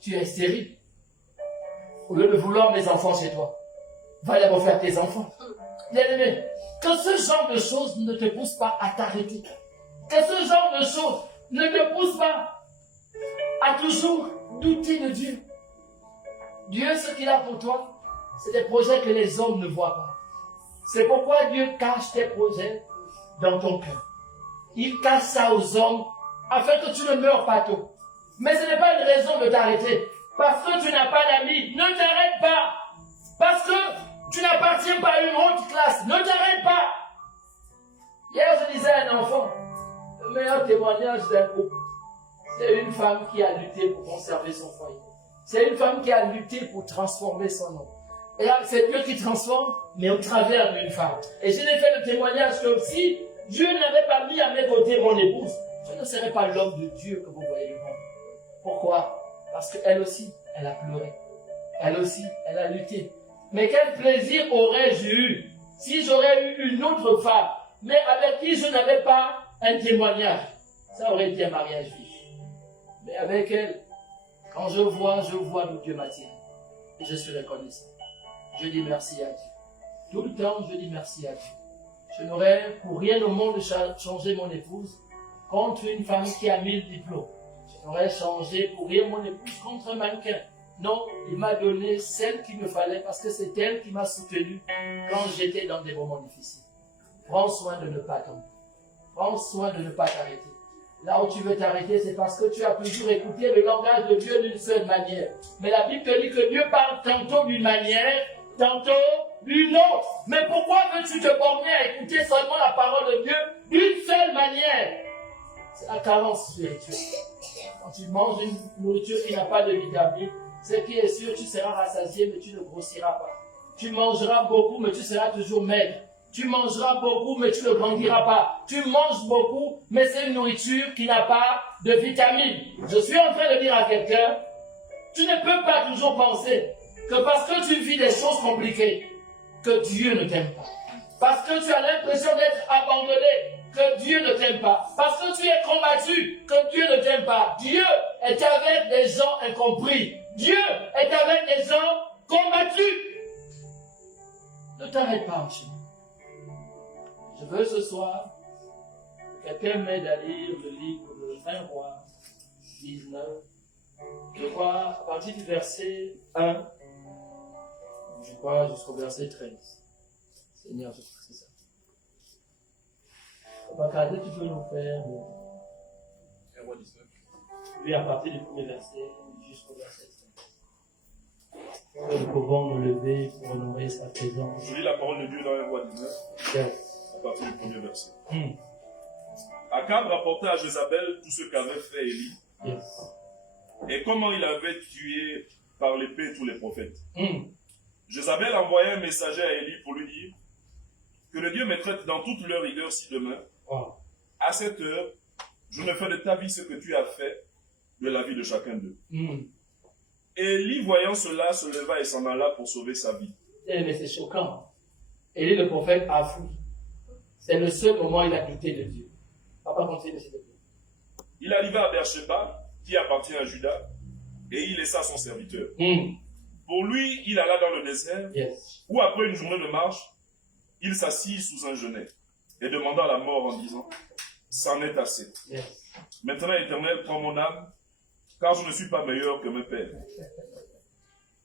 Tu es stérile. Au lieu de vouloir mes enfants chez toi, va d'abord faire tes enfants. Bien-aimé, que ce genre de choses ne te pousse pas à t'arrêter. Que ce genre de choses ne te pousse pas à toujours douter de Dieu. Dieu, ce qu'il a pour toi, c'est des projets que les hommes ne voient pas. C'est pourquoi Dieu cache tes projets dans ton cœur. Il cache ça aux hommes afin que tu ne meurs pas tôt. Mais ce n'est pas une raison de t'arrêter. Parce que tu n'as pas d'amis, ne t'arrête pas. Parce que tu n'appartiens pas à une haute classe, ne t'arrête pas. Hier, je disais à un enfant, le meilleur témoignage d'un couple, c'est une femme qui a lutté pour conserver son foyer. C'est une femme qui a lutté pour transformer son homme. Et là, c'est Dieu qui transforme, mais au travers d'une femme. Et je l'ai fait le témoignage que si Dieu n'avait pas mis à mes côtés mon épouse, je ne serais pas l'homme de Dieu que vous voyez devant. Pourquoi? Parce qu'elle aussi, elle a pleuré. Elle aussi, elle a lutté. Mais quel plaisir aurais-je eu si j'aurais eu une autre femme, mais avec qui je n'avais pas un témoignage? Ça aurait été un mariage vif. Mais avec elle, quand je vois d'où Dieu m'attire. Et je suis reconnaissant. Je dis merci à Dieu. Tout le temps, je dis merci à Dieu. Je n'aurais pour rien au monde changé mon épouse contre une femme qui a 1000 diplômes. Je n'aurais changé pour rien mon épouse contre un mannequin. Non, il m'a donné celle qu'il me fallait parce que c'est elle qui m'a soutenu quand j'étais dans des moments difficiles. Prends soin de ne pas tomber. Prends soin de ne pas t'arrêter. Là où tu veux t'arrêter, c'est parce que tu as toujours écouté le langage de Dieu d'une seule manière. Mais la Bible te dit que Dieu parle tantôt d'une manière, tantôt d'une autre. Mais pourquoi veux-tu te borner à écouter seulement la parole de Dieu d'une seule manière? C'est la carence spirituelle. Quand tu manges une nourriture qui n'a pas de vitamines, ce qui est sûr, tu seras rassasié, mais tu ne grossiras pas. Tu mangeras beaucoup, mais tu seras toujours maigre. Tu mangeras beaucoup, mais tu ne grandiras pas. Tu manges beaucoup, mais c'est une nourriture qui n'a pas de vitamines. Je suis en train de dire à quelqu'un, tu ne peux pas toujours penser que parce que tu vis des choses compliquées, que Dieu ne t'aime pas. Parce que tu as l'impression d'être abandonné, que Dieu ne t'aime pas. Parce que tu es combattu, que Dieu ne t'aime pas. Dieu est avec des gens incompris. Dieu est avec des gens combattus. Ne t'arrête pas en chemin. Je veux ce soir que quelqu'un m'aide à lire le livre de 1 Rois 19. Je crois à partir du verset 1, je crois jusqu'au verset 13. Seigneur, je crois que c'est ça. Papa, tu peux nous faire 1 Roi 19. Oui, à partir du premier verset jusqu'au verset 13. Nous pouvons nous lever pour honorer sa présence. Je lis la parole de Dieu dans 1 Roi 19. Yes. À partir du premier verset. Akab rapporta à Jézabel tout ce qu'avait fait Élie. Yes. Et comment il avait tué par l'épée tous les prophètes. Jézabel envoya un messager à Élie pour lui dire que le Dieu me traite dans toute leur rigueur si demain, à cette heure, je ne fais de ta vie ce que tu as fait de la vie de chacun d'eux. Élie, voyant cela, se leva et s'en alla pour sauver sa vie. Mais c'est choquant. Élie le prophète a fou. C'est le seul moment où il a douté de Dieu. Papa, continue, s'il te plaît. Il arriva à Beersheba, qui appartient à Juda, et il laissa son serviteur. Pour lui, il alla dans le désert, où après une journée de marche, il s'assit sous un genêt et demanda la mort en disant, c'en est assez. Maintenant, Éternel, prends mon âme, car je ne suis pas meilleur que mes pères.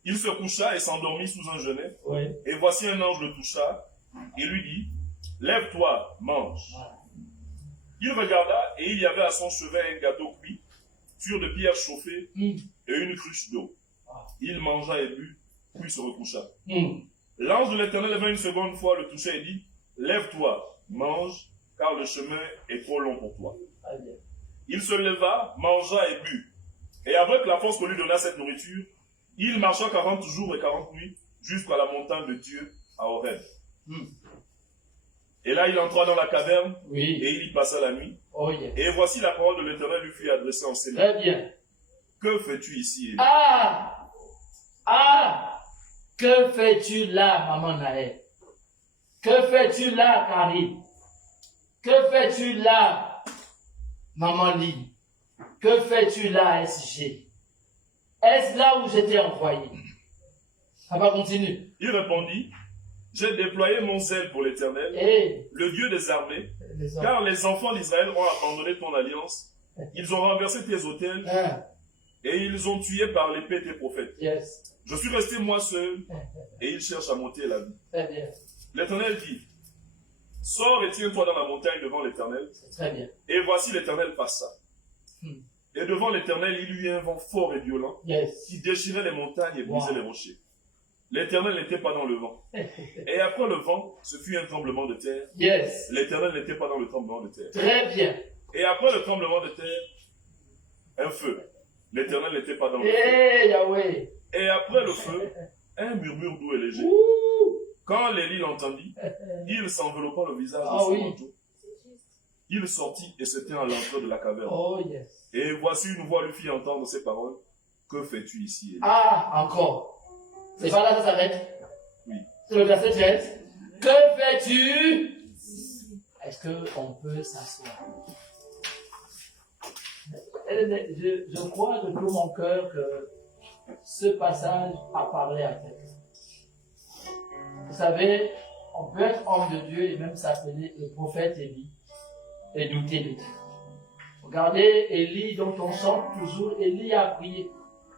Il se coucha et s'endormit sous un genêt, et voici un ange le toucha, et lui dit, lève-toi, mange. Il regarda, et il y avait à son chevet un gâteau cuit, sur de pierres chauffées, et une cruche d'eau. Il mangea et but, puis se recoucha. L'ange de l'Éternel vint une seconde fois, le toucha et dit, lève-toi, mange, car le chemin est trop long pour toi. Il se leva, mangea et but. Et avec la force que lui donna cette nourriture, il marcha 40 jours et 40 nuits, jusqu'à la montagne de Dieu, à Horeb. Et là, il entra dans la caverne, et il y passa la nuit. Et voici la parole de l'Éternel lui fut adressée en ces mots. Très bien. Que fais-tu ici, Élie? Que fais-tu là, maman Naël? Que fais-tu là, Karine? Que fais-tu là, maman Lee? Que fais-tu là, SG? Est-ce là où j'étais envoyé? Ça va continuer. Il répondit, j'ai déployé mon zèle pour l'Éternel, le Dieu des armées, car les enfants d'Israël ont abandonné ton alliance, ils ont renversé tes autels, et ils ont tué par l'épée tes prophètes. Je suis resté moi seul, et ils cherchent à monter la vie. L'Éternel dit, sors et tiens-toi dans la montagne devant l'Éternel. Et voici l'Éternel passa. Et devant l'Éternel, il y eut un vent fort et violent, qui déchirait les montagnes et brisait les rochers. L'Éternel n'était pas dans le vent. Et après le vent, ce fut un tremblement de terre. L'Éternel n'était pas dans le tremblement de terre. Très bien. Et après le tremblement de terre, un feu. L'Éternel n'était pas dans le feu. Yahweh. Et après le feu, un murmure doux et léger. Quand Élie l'entendit, il s'enveloppa le visage de son manteau. Il sortit et se tint à l'entrée de la caverne. Et voici une voix lui fit entendre ces paroles. Que fais-tu ici, Élie? Ah, encore. C'est pas là que ça s'arrête? Oui. C'est le verset 13. Que fais-tu? Est-ce qu'on peut s'asseoir? Je crois de tout mon cœur que ce passage a parlé à quelqu'un. Vous savez, on peut être homme de Dieu et même s'appeler le prophète Élie et douter de Dieu. Regardez Élie dont on chante toujours, Élie a prié.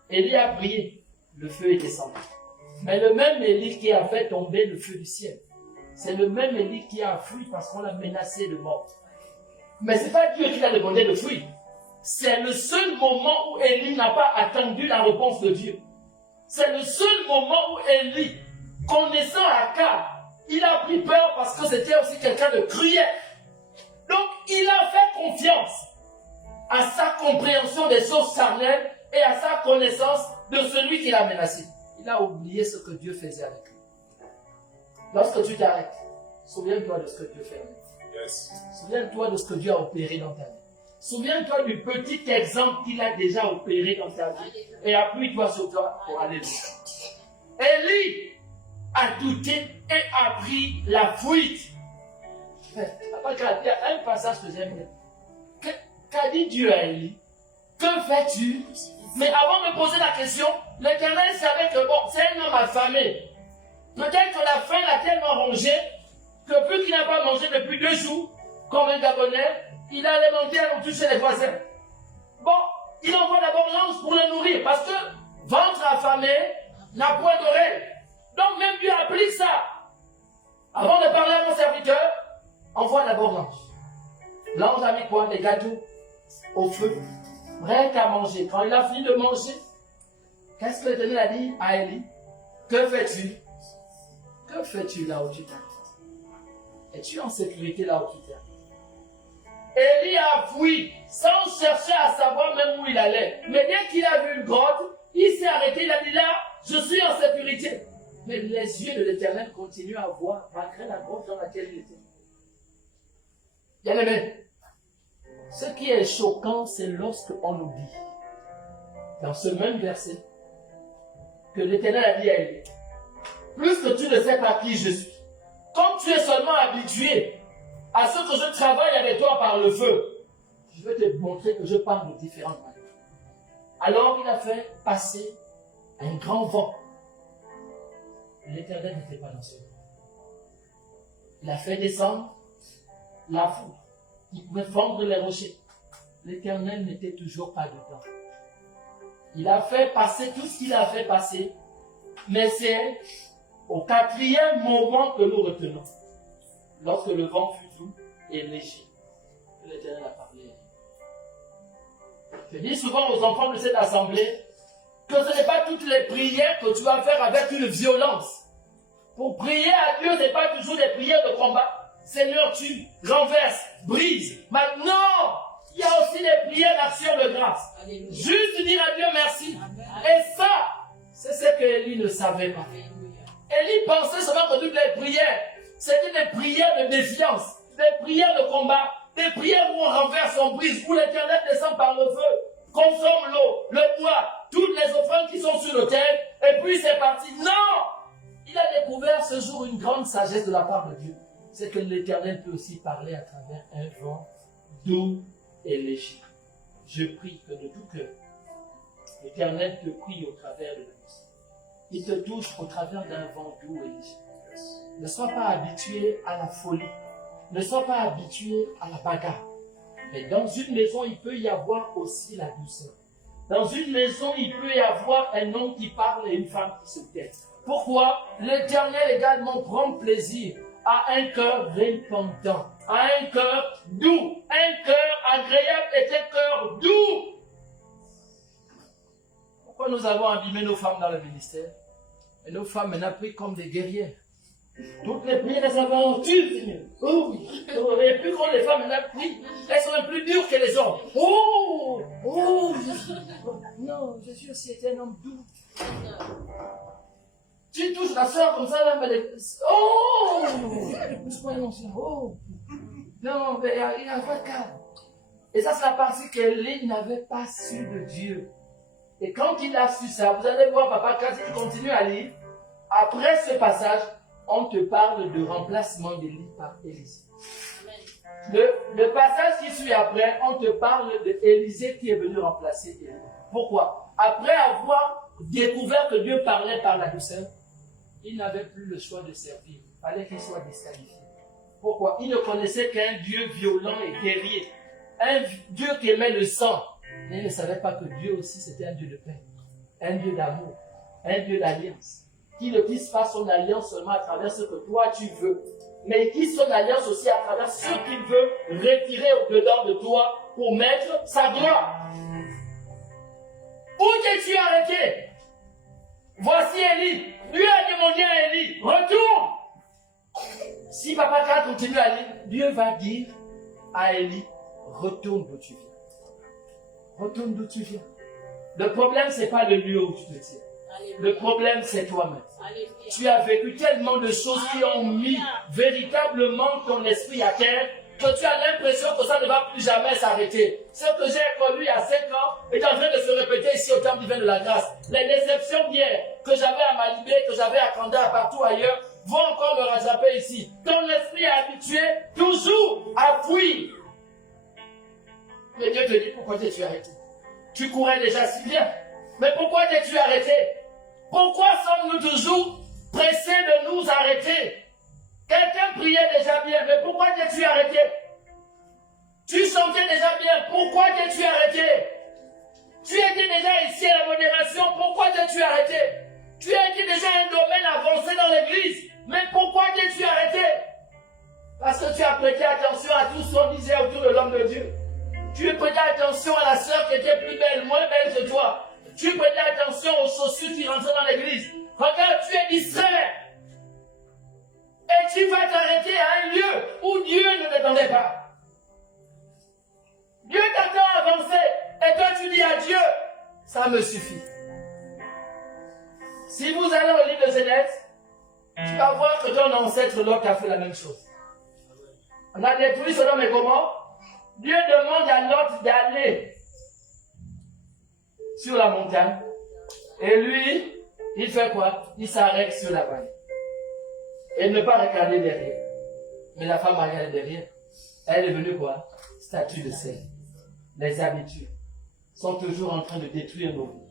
Élie a prié, le feu est descendu. Mais le même Élie qui a fait tomber le feu du ciel, c'est le même Élie qui a fui parce qu'on l'a menacé de mort. Mais ce n'est pas Dieu qui l'a demandé de fuir. C'est le seul moment où Élie n'a pas attendu la réponse de Dieu. C'est le seul moment où Élie, connaissant Akab, il a pris peur parce que c'était aussi quelqu'un de cruel. Donc, il a fait confiance à sa compréhension des choses charnelles et à sa connaissance de celui qui l'a menacé. Il a oublié ce que Dieu faisait avec lui. Lorsque tu t'arrêtes, souviens-toi de ce que Dieu fait avec toi. Souviens-toi de ce que Dieu a opéré dans ta vie. Souviens-toi du petit exemple qu'il a déjà opéré dans ta vie et appuie-toi sur toi pour aller loin. Élie a douté et a pris la fuite. Il y a un passage que j'aime bien. Qu'a dit Dieu à Élie? Que fais-tu? Mais avant de poser la question, l'Éternel savait que bon, c'est un homme affamé. Peut-être que la faim l'a tellement rongé que vu qu'il n'a pas mangé depuis 2 jours, comme un Gabonais, il a alimenté à nous toucher les voisins. Bon, il envoie d'abord l'ange pour le nourrir parce que ventre affamé n'a point d'oreille. Donc même Dieu applique ça. Avant de parler à mon serviteur, envoie d'abord l'ange. L'ange a mis quoi? Des gâteaux au feu, prêts à manger. Quand il a fini de manger, qu'est-ce que l'Éternel a dit à Élie? Que fais-tu? Que fais-tu là où tu t'arrêtes? Es-tu en sécurité là où tu t'arrêtes? Élie a fui sans chercher à savoir même où il allait. Mais dès qu'il a vu une grotte, il s'est arrêté, il a dit là, je suis en sécurité. Mais les yeux de l'Éternel continuent à voir malgré la grotte dans laquelle il était. Bien aimé, ce qui est choquant, c'est lorsque on nous dit, dans ce même verset, que l'Éternel a dit à Élie, plus que tu ne sais pas qui je suis, comme tu es seulement habitué à ce que je travaille avec toi par le feu, je vais te montrer que je parle de différentes manières. Alors il a fait passer un grand vent. L'Éternel n'était pas dans ce vent. Il a fait descendre la foudre qui pouvait fendre les rochers. L'Éternel n'était toujours pas dedans. Il a fait passer tout ce qu'il a fait passer, mais c'est au 4e moment que nous retenons. Lorsque le vent fut doux et léger, l'Éternel a parlé. Je dis souvent aux enfants de cette assemblée que ce n'est pas toutes les prières que tu vas faire avec une violence. Pour prier à Dieu, ce n'est pas toujours des prières de combat. Seigneur, tu renverses, brise. Maintenant, il y a aussi des prières d'action de grâce. Alléluia. Juste dire à Dieu merci. Amen. Et ça, c'est ce que Élie ne savait pas. Élie pensait seulement que toutes les prières, c'était des prières de défiance, des prières de combat, des prières où on renverse, on brise, où l'Éternel descend par le feu, consomme l'eau, le bois, toutes les offrandes qui sont sur l'autel, et puis c'est parti. Non! Il a découvert ce jour une grande sagesse de la part de Dieu. C'est que l'Éternel peut aussi parler à travers un vent doux et léger. Je prie que de tout cœur, l'Éternel te prie au travers de la musique. Il te touche au travers d'un vent doux et léger. Ne sois pas habitué à la folie. Ne sois pas habitué à la bagarre. Mais dans une maison, il peut y avoir aussi la douceur. Dans une maison, il peut y avoir un homme qui parle et une femme qui se tait. Pourquoi? L'Éternel également prend plaisir à un cœur répandant, à un cœur doux, un cœur agréable et un cœur doux. Pourquoi nous avons abîmé nos femmes dans le ministère? Et nos femmes maintenant prient comme des guerrières. Toutes les prières, elles s'aventurent, Seigneur. Oh oui. Et puis quand les femmes maintenant prient, elles sont plus dures que les hommes. Oh, oh, Jésus. Non, Jésus aussi était un homme doux. Tu touches la soeur comme ça, là, mais elle... Oh! Oh! Non, mais il n'y a pas de calme. Et ça, c'est la partie qu'Élie n'avait pas su de Dieu. Et quand il a su ça, vous allez voir, papa, quand il continue à lire, après ce passage, on te parle de remplacement d'Élie par Élisée. Le passage qui suit après, on te parle d'Élisée qui est venu remplacer Élie. Pourquoi? Après avoir découvert que Dieu parlait par la douceur, il n'avait plus le choix de servir. Il fallait qu'il soit disqualifié. Pourquoi? Il ne connaissait qu'un Dieu violent et guerrier. Un Dieu qui aimait le sang. Mais il ne savait pas que Dieu aussi c'était un Dieu de paix. Un Dieu d'amour. Un Dieu d'alliance. Qui ne tisse pas son alliance seulement à travers ce que toi tu veux. Mais il tisse son alliance aussi à travers ce qu'il veut retirer au-dedans de toi pour mettre sa gloire. Où t'es-tu arrêté? Voici Élie. Dieu a demandé à Élie, retourne. Si Papa Kat continue à lire, Dieu va dire à Élie, retourne d'où tu viens. Retourne d'où tu viens. Le problème, ce n'est pas le lieu où tu te tiens. Le problème, c'est toi-même. Tu as vécu tellement de choses qui ont mis véritablement ton esprit à terre que tu as l'impression que ça ne va plus jamais s'arrêter. Ce que j'ai connu il y a 5 ans est en train de se répéter ici au temple divin de la grâce. Les déceptions d'hier que j'avais à Malibé, que j'avais à Kanda, partout ailleurs, vont encore me rattraper ici. Ton esprit est habitué toujours à fuir. Mais Dieu te dit, pourquoi t'es-tu arrêté? Tu courais déjà si bien. Mais pourquoi t'es-tu arrêté? Pourquoi sommes-nous toujours pressés de nous arrêter? Quelqu'un priait déjà bien, mais pourquoi t'es-tu arrêté? Tu chantais déjà bien, pourquoi t'es-tu arrêté? Tu étais déjà ici à la modération, pourquoi t'es-tu arrêté? Tu étais déjà un domaine avancé dans l'église, mais pourquoi t'es-tu arrêté? Parce que tu as prêté attention à tout ce qu'on disait autour de l'homme de Dieu. Tu as prêté attention à la sœur qui était plus belle, moins belle que toi. Tu prêtais attention aux chaussures qui rentraient dans l'église. Regarde, tu es distrait. Et tu vas t'arrêter à un lieu où Dieu ne t'attendait pas. Dieu t'attend à avancer. Et toi tu dis à Dieu, ça me suffit. Si vous allez au livre de Genèse, tu vas voir que ton ancêtre Lot a fait la même chose. On a détruit Sodome et Gomorrhe. Dieu demande à Lot d'aller sur la montagne. Et lui, il fait quoi? Il s'arrête sur la vallée. Et ne pas regarder derrière. Mais la femme a regardé derrière. Elle est venue quoi? Statue de sel. Les habitudes sont toujours en train de détruire nos vies.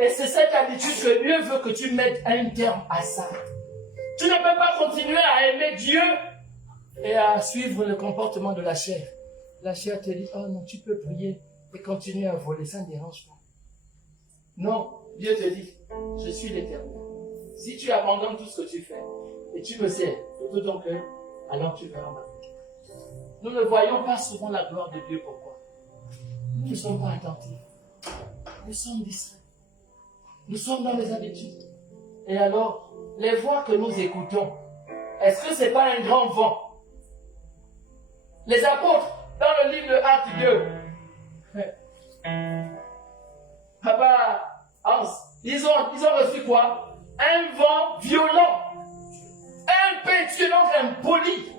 Et c'est cette habitude que Dieu veut que tu mettes un terme à ça. Tu ne peux pas continuer à aimer Dieu et à suivre le comportement de la chair. La chair te dit, oh non, tu peux prier et continuer à voler, ça ne dérange pas. Non, Dieu te dit, je suis l'Éternel. Si tu abandonnes tout ce que tu fais et tu me sers de tout ton cœur, alors tu verras ma vie. Nous ne voyons pas souvent la gloire de Dieu. Pourquoi? Nous ne sommes pas attentifs. Nous sommes distraits. Nous sommes dans les habitudes. Et alors, les voix que nous écoutons, est-ce que ce n'est pas un grand vent? Les apôtres, dans le livre de Actes 2, Papa Hans, ils ont reçu quoi? Un vent violent, impétueux, donc impoli,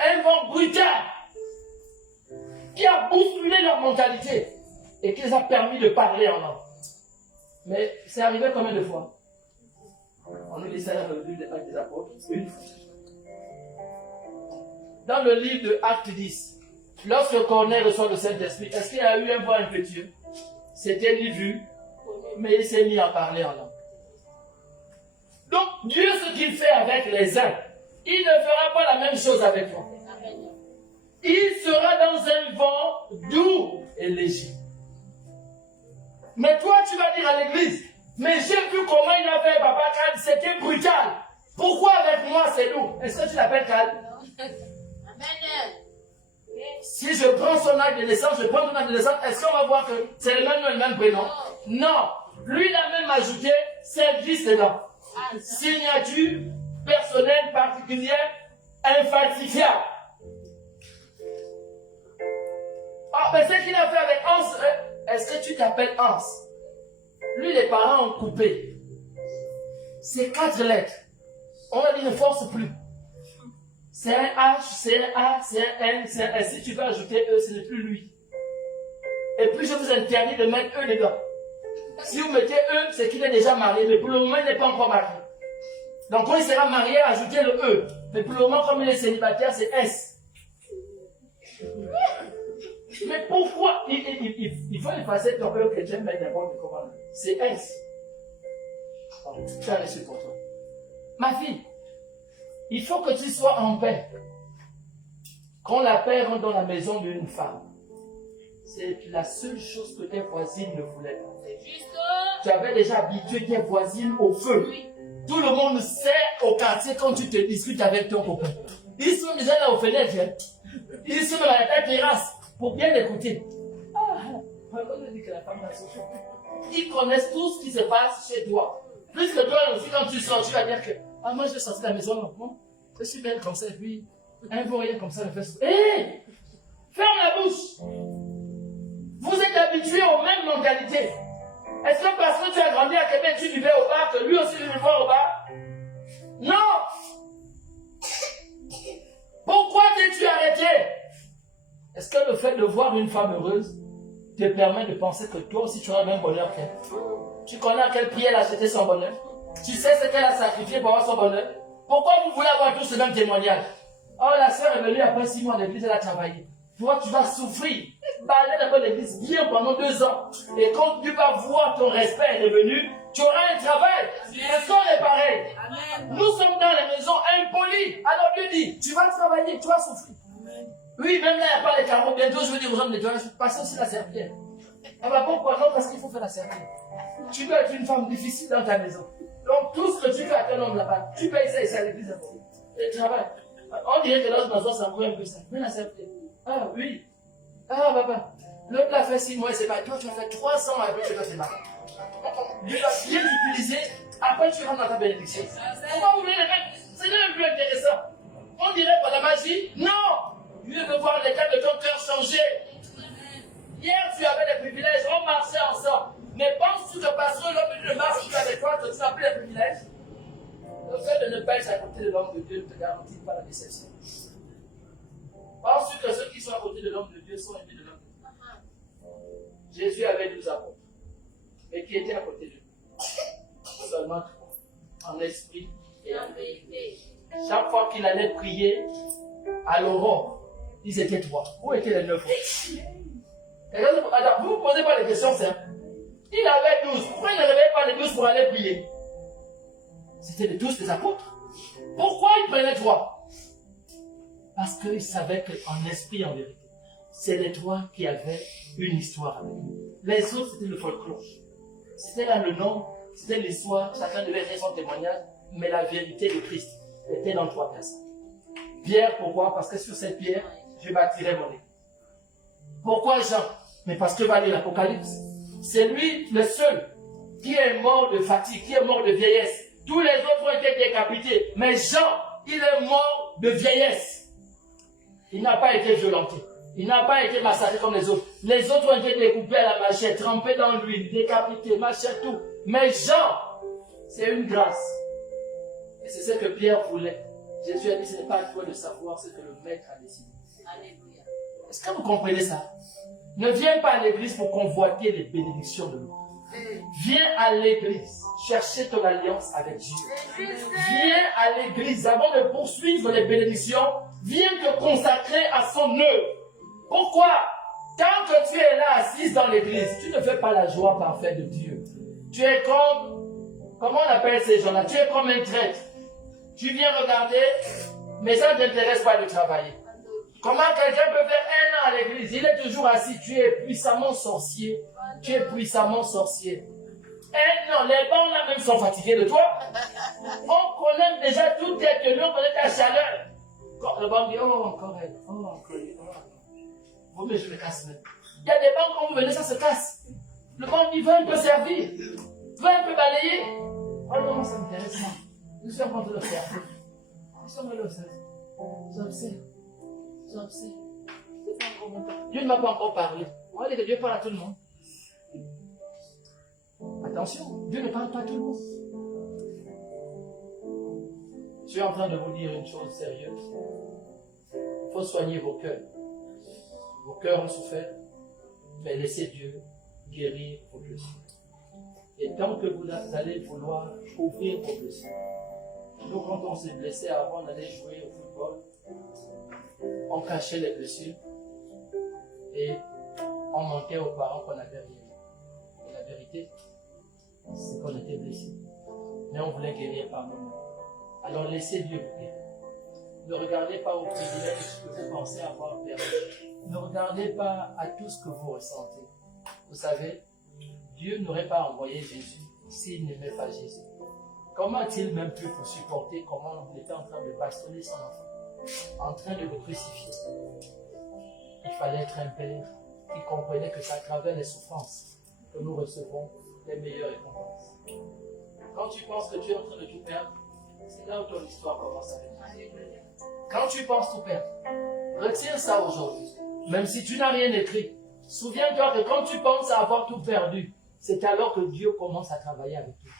un vent brutal, qui a bousculé leur mentalité et qui les a permis de parler en langue. Mais c'est arrivé combien de fois? On nous dit ça dans le livre des Actes des Apôtres, une fois. Dans le livre de Actes 10, lorsque Corneille reçoit le Saint-Esprit, est-ce qu'il y a eu un vent impétueux? C'était ni vu, mais il s'est mis à parler en langue. Donc, Dieu, ce qu'il fait avec les uns, il ne fera pas la même chose avec toi. Il sera dans un vent doux et léger. Mais toi, tu vas dire à l'église, mais j'ai vu comment il a fait Papa Cal, c'était brutal. Pourquoi avec moi c'est doux? Est-ce que tu l'appelles Cal? Si je prends son acte de naissance, je prends ton acte de naissance, est-ce qu'on va voir que c'est le même nom et le même prénom? Non. Lui, il a même ajouté service dedans. Signature personnelle particulière, infalsifiable. Ah, mais ce qu'il a fait avec Hans, est-ce que tu t'appelles Hans? Lui, les parents ont coupé. C'est 4 lettres. On a dit ne force plus. C'est un H, c'est un A, c'est un N, c'est un S. Si tu veux ajouter E, ce n'est plus lui. Et puis je vous interdis de mettre E dedans. Si vous mettez E, c'est qu'il est déjà marié, mais pour le moment, il n'est pas encore marié. Donc quand il sera marié, ajoutez le E. Mais pour le moment, comme il est célibataire, c'est S. Mais pourquoi il faut effacer ton E que j'aime mettre n'importe comment. C'est S. Tu as reçu pour toi. Ma fille, il faut que tu sois en paix. Quand la paix rentre dans la maison d'une femme, c'est la seule chose que tes voisines ne voulaient pas. Tu avais déjà habitué tes voisines au feu. Oui. Tout le monde sait au quartier quand tu te discutes avec ton copain. Ils sont déjà là aux fenêtres. Ils sont dans la terrasse pour bien écouter. Ils connaissent tout ce qui se passe chez toi. Plus que toi aussi, quand tu sors, tu vas dire que moi je vais sortir de la maison. Non, je suis belle comme ça. Et puis, un beau rien comme ça, le fait. Hé! Ferme la bouche! Vous êtes habitués aux mêmes mentalités. Est-ce que parce que tu as grandi à Québec, tu vivais au bar, que lui aussi vivait au bar? Non! Pourquoi t'es-tu arrêté? Est-ce que le fait de voir une femme heureuse te permet de penser que toi aussi tu as le même bonheur qu'elle? Tu connais à quel prix elle a acheté son bonheur? Tu sais ce qu'elle a sacrifié pour avoir son bonheur? Pourquoi vous voulez avoir tous ce même témoignage? Oh, la sœur est venue après 6 mois d'église, elle a travaillé. Toi, tu vas souffrir. Parler d'abord l'église bien pendant 2 ans. Et quand Dieu va voir ton respect est revenu, tu auras un travail. Est-ce qu'on est pareil? Amen. Nous sommes dans les maisons impolies. Alors Dieu dit, tu vas travailler, tu vas souffrir. Amen. Oui, même là, il n'y a pas les carreaux. Bientôt, je veux dire aux hommes de Dieu, je passe aussi la serpillière. Ah bah pourquoi? Non, parce qu'il faut faire la serpillière. Tu dois être une femme difficile dans ta maison. Donc tout ce que tu fais à ton homme là-bas, tu payes ça ici à l'église. Et tu travailles. On dirait que dans maison, ça me un peu ça. Mais la serpillière. Ah oui. Ah papa. L'autre l'a fait 6 mois, c'est pas toi, tu as fait 3 ans avec tu vas te marier. Dieu va bien t'utiliser, après tu rentres dans ta bénédiction. Pourquoi vous voulez les mettre? C'est même plus intéressant. On dirait pas la magie? Non! Dieu veut voir l'état de ton cœur changer. Hier, tu avais des privilèges, on marchait ensemble. Mais penses-tu que parce que l'homme de marche avec toi, que tu n'as plus les privilèges? Le fait de ne pas être à côté de l'homme de Dieu ne te garantit pas la déception. Penses-tu que ceux qui sont à côté de l'homme de Dieu sont aimés de l'homme de Dieu? Jésus avait 12 apôtres. Mais qui étaient à côté de lui? Seulement 3. En esprit et en vérité. Chaque fois qu'il allait prier à l'aurore, ils étaient 3. Où étaient les 9 autres? Alors, vous ne posez pas les questions simples. Il avait 12. Pourquoi il ne réveillait pas les 12 pour aller prier? C'était tous des apôtres. Pourquoi il prenait 3? Parce qu'il savait qu'en esprit et en vérité, c'est les 3 qui avaient une histoire avec lui. Les autres, c'était le folklore. C'était là le nom, c'était l'histoire, chacun devait faire son témoignage, mais la vérité de Christ était dans 3 personnes. Pierre, pourquoi? Parce que sur cette pierre, je bâtirai mon église. Pourquoi Jean? Mais parce que va lire l'Apocalypse. C'est lui le seul qui est mort de fatigue, qui est mort de vieillesse. Tous les autres ont été décapités. Mais Jean, il est mort de vieillesse. Il n'a pas été violenté. Il n'a pas été massacré comme les autres. Les autres ont été découpés à la machette, trempés dans l'huile, décapités, machette, tout. Mais Jean, c'est une grâce. Et c'est ce que Pierre voulait. Jésus a dit, ce n'est pas à toi de savoir ce que le maître a décidé. Alléluia. Est-ce que vous comprenez ça? Ne viens pas à l'église pour convoiter les bénédictions de l'autre. Viens à l'église chercher ton alliance avec Dieu. Viens à l'église avant de poursuivre les bénédictions. Viens te consacrer à son œuvre. Pourquoi? Tant que tu es là assise dans l'église, tu ne fais pas la joie parfaite de Dieu. Tu es comme, comment on appelle ces gens-là? Tu es comme un traître. Tu viens regarder, mais ça ne t'intéresse pas de travailler. Comment quelqu'un peut faire 1 an à l'église? Il est toujours assis. Tu es puissamment sorcier. Tu es puissamment sorcier. 1 an, les bancs là même sont fatigués de toi. On connaît déjà toutes tes tenues, on connaît ta chaleur. Quand le banc dit, oh encore elle, oh encore elle, oh. Vous mais je le casse même. Il y a des bancs quand vous venez, ça se casse. Le banc dit, veut un peu servir, veut un peu balayer. Oh non, ça m'intéresse pas. Je suis en train de le faire. Je suis en train de le faire. J'observe. Dieu ne m'a pas encore parlé. On va dire que Dieu parle à tout le monde. Attention, Dieu ne parle pas à tout le monde. suis en train de vous dire une chose sérieuse. Il faut soigner vos cœurs. Vos cœurs ont souffert, mais laissez Dieu guérir vos blessures. Et tant que vous allez vouloir ouvrir vos blessures, nous, quand on s'est blessé avant d'aller jouer au football, on cachait les blessures et on mentait aux parents qu'on avait rien. Et la vérité, c'est qu'on était blessé. Mais on voulait guérir par nous-mêmes. Alors laissez Dieu vous guérir. Ne regardez pas aux privilèges que vous pensez avoir perdu. Ne regardez pas à tout ce que vous ressentez. Vous savez, Dieu n'aurait pas envoyé Jésus s'il n'aimait pas Jésus. Comment a-t-il même pu vous supporter comment vous étiez en train de bastonner son enfant, en train de le crucifier? Il fallait être un père qui comprenait que c'est à travers les souffrances que nous recevons les meilleures récompenses. Quand tu penses que tu es en train de tout perdre, c'est là où ton histoire commence à venir. Quand tu penses tout perdre, retiens ça aujourd'hui. Même si tu n'as rien écrit, souviens-toi que quand tu penses avoir tout perdu, c'est alors que Dieu commence à travailler avec toi.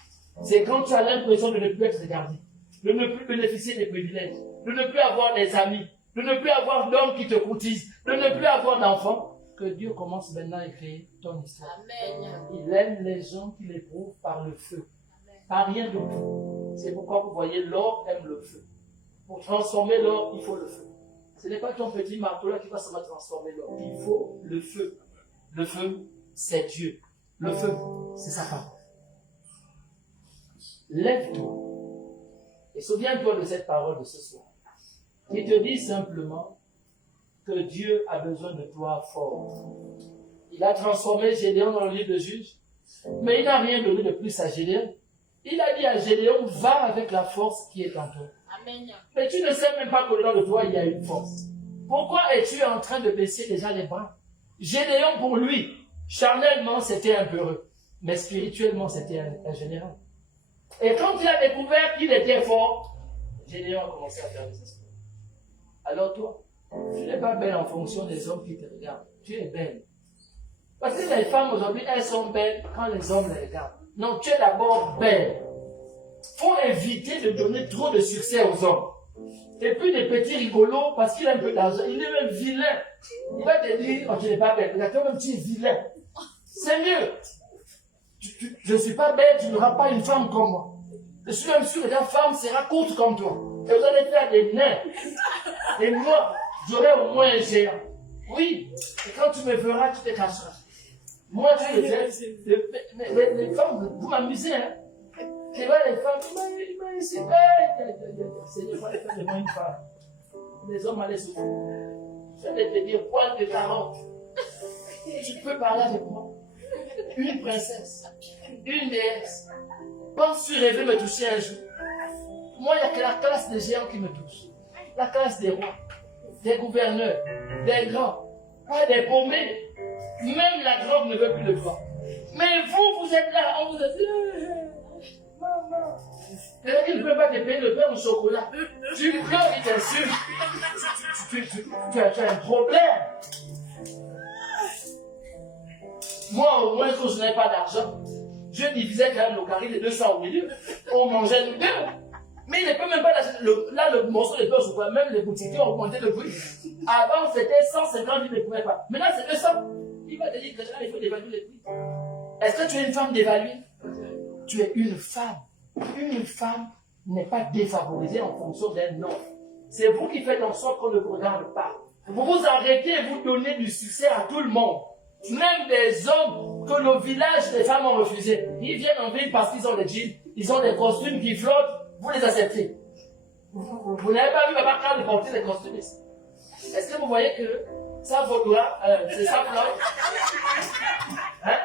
C'est quand tu as l'impression de ne plus être regardé, de ne plus bénéficier des privilèges, de ne plus avoir des amis, de ne plus avoir d'hommes qui te courtisent, de ne plus avoir d'enfants, que Dieu commence maintenant à écrire ton histoire. Amen. Il aime les gens qui l'éprouvent par le feu, par rien d'autre. C'est pourquoi vous voyez, l'or aime le feu. Pour transformer l'or, il faut le feu. Ce n'est pas ton petit marteau là qui va seulement transformer l'or. Il faut le feu. Le feu, c'est Dieu. Le feu, c'est sa parole. Lève-toi et souviens-toi de cette parole de ce soir qui te dit simplement que Dieu a besoin de toi fort. Il a transformé Gédéon dans le livre de Juges, mais il n'a rien donné de plus à Gédéon. Il a dit à Gédéon, va avec la force qui est en toi. Amen. Mais tu ne sais même pas qu'au-dedans de toi, il y a une force. Pourquoi es-tu en train de baisser déjà les bras? Gédéon, pour lui, charnellement, c'était un peureux, mais spirituellement, c'était un général. Et quand il a découvert qu'il était fort, Gédéon a commencé à faire des exploits. Alors toi, tu n'es pas belle en fonction des hommes qui te regardent. Tu es belle. Parce que les femmes aujourd'hui, elles sont belles quand les hommes les regardent. Non, tu es d'abord belle. Il faut éviter de donner trop de succès aux hommes. Et puis des petits rigolos, parce qu'il a un peu d'argent, il est même vilain. Il va te dire, oh, tu n'es pas belle. Toi même tu es vilain. C'est mieux. Je ne suis pas belle, tu n'auras pas une femme comme moi. Je suis même sûr que ta femme sera courte comme toi. Et vous allez faire des nains. Et moi, j'aurai au moins un géant. Oui. Et quand tu me verras, tu te cacheras. Moi, tu es les femmes, vous m'amusez, hein. Tu vois les femmes, c'est belle. C'est des fois les femmes devant une femme. Les hommes allaient souffrir. J'allais te dire, poil de carotte. Tu peux parler avec moi. Une princesse, une déesse. Penses-tu rêver me toucher un jour? Moi, il n'y a que la classe des géants qui me touche. La classe des rois, des gouverneurs, des grands, pas des paumés. Même la drogue ne veut plus de toi. Mais vous êtes là, on vous a dit, maman. Et il ne peut pas te payer le pain au chocolat. Tu pleures, il t'insulte. Tu as un problème. Moi, au moins, quand je n'avais pas d'argent, je divisais quand même le carré de 200 au milieu. On mangeait nous deux. Mais il ne peut même pas lâcher. Là, le morceau de pain au chocolat, même les boutiquiers ont augmenté le prix. Avant, c'était 150, il ne pouvait pas. Maintenant, c'est 200. Il va te dire que là, il faut dévaluer les prix. Est-ce que tu es une femme dévaluée? Tu es une femme. Une femme n'est pas défavorisée en fonction d'un homme. C'est vous qui faites en sorte qu'on ne vous regarde pas. Vous vous arrêtez et vous donnez du succès à tout le monde. Même des hommes que nos villages, les femmes ont refusé. Ils viennent en ville parce qu'ils ont des jeans, ils ont des costumes qui flottent, vous les acceptez. Vous n'avez pas vu Papa Karl porter des costumes. Est-ce que vous voyez que ça vaudra, c'est ça flotte? Hein?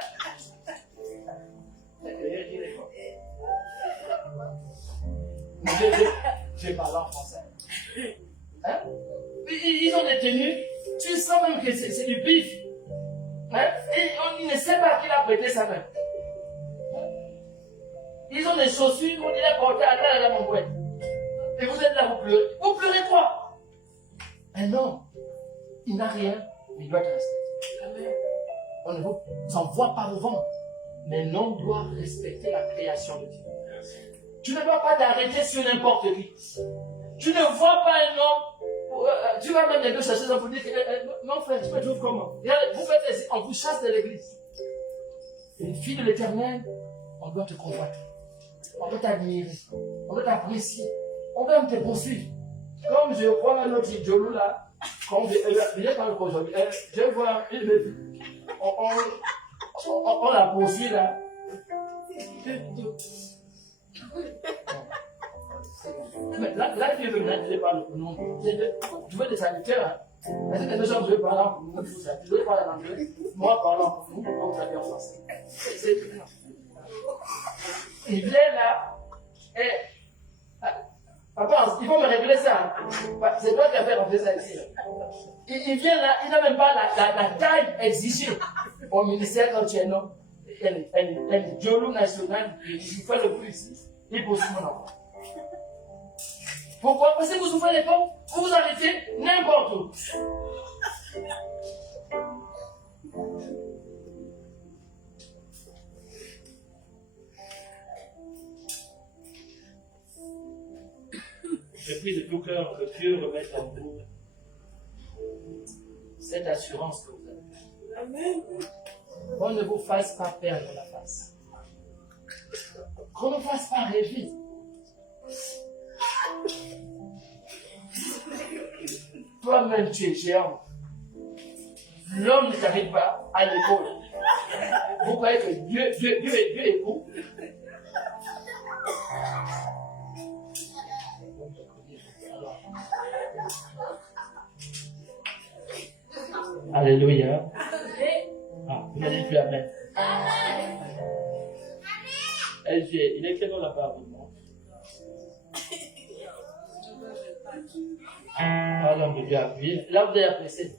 J'ai parlé en français. Hein? Ils ont des tenues, tu sens même que c'est du pif. Hein? Et on ne sait pas à qui il a prêté sa main. Ils ont des chaussures, on dirait porter à la mamouette. Et vous êtes là, vous pleurez. Vous pleurez quoi? Un homme, il n'a rien, mais il doit te respecter. On ne vous envoie pas le vent. Mais l'homme doit respecter la création de Dieu. Tu ne dois pas t'arrêter sur n'importe qui. Tu ne vois pas un homme, tu vas même les deux chercher un pour dire que, non frère, tu me trouves comment? Regardez, vous faites ainsi, on vous chasse de l'église. Une fille de l'éternel, on doit te combattre. On doit t'admirer. On doit t'apprécier. On doit te poursuivre. Comme je vois notre Jolou là, quand je viens par le aujourd'hui, je vois une on la poursuit là. Mais là, tu veux venir par le nom. Tu veux des sanitaires. Est-ce que les gens veulent parler en nous? Tu veux parler en anglais? Moi, parlant pour nous, donc ça vient en français. Il vient là, et. Papa, il faut me régler ça. C'est toi qui as fait rentrer ça ici. Il vient là, il n'a même pas la taille exigée au ministère quand tu es non. Elle Jolou national, il fait le plus ici. Il poursuit mon enfant. Pourquoi? Parce que vous ouvrez les portes, vous vous arrêtez n'importe où. Je prie de tout cœur que Dieu remette en vous cette assurance que vous avez. Amen. Qu'on ne vous fasse pas perdre la face. Qu'on ne vous fasse pas rêver. Toi-même, tu es géant. L'homme ne t'arrive pas à l'épaule. Vous croyez que Dieu est beau? Alléluia. Ah, vous n'allez plus Amen. Il est quel nom la part de moi? Ah, l'homme de Dieu a appuyé. Là, vous avez apprécié.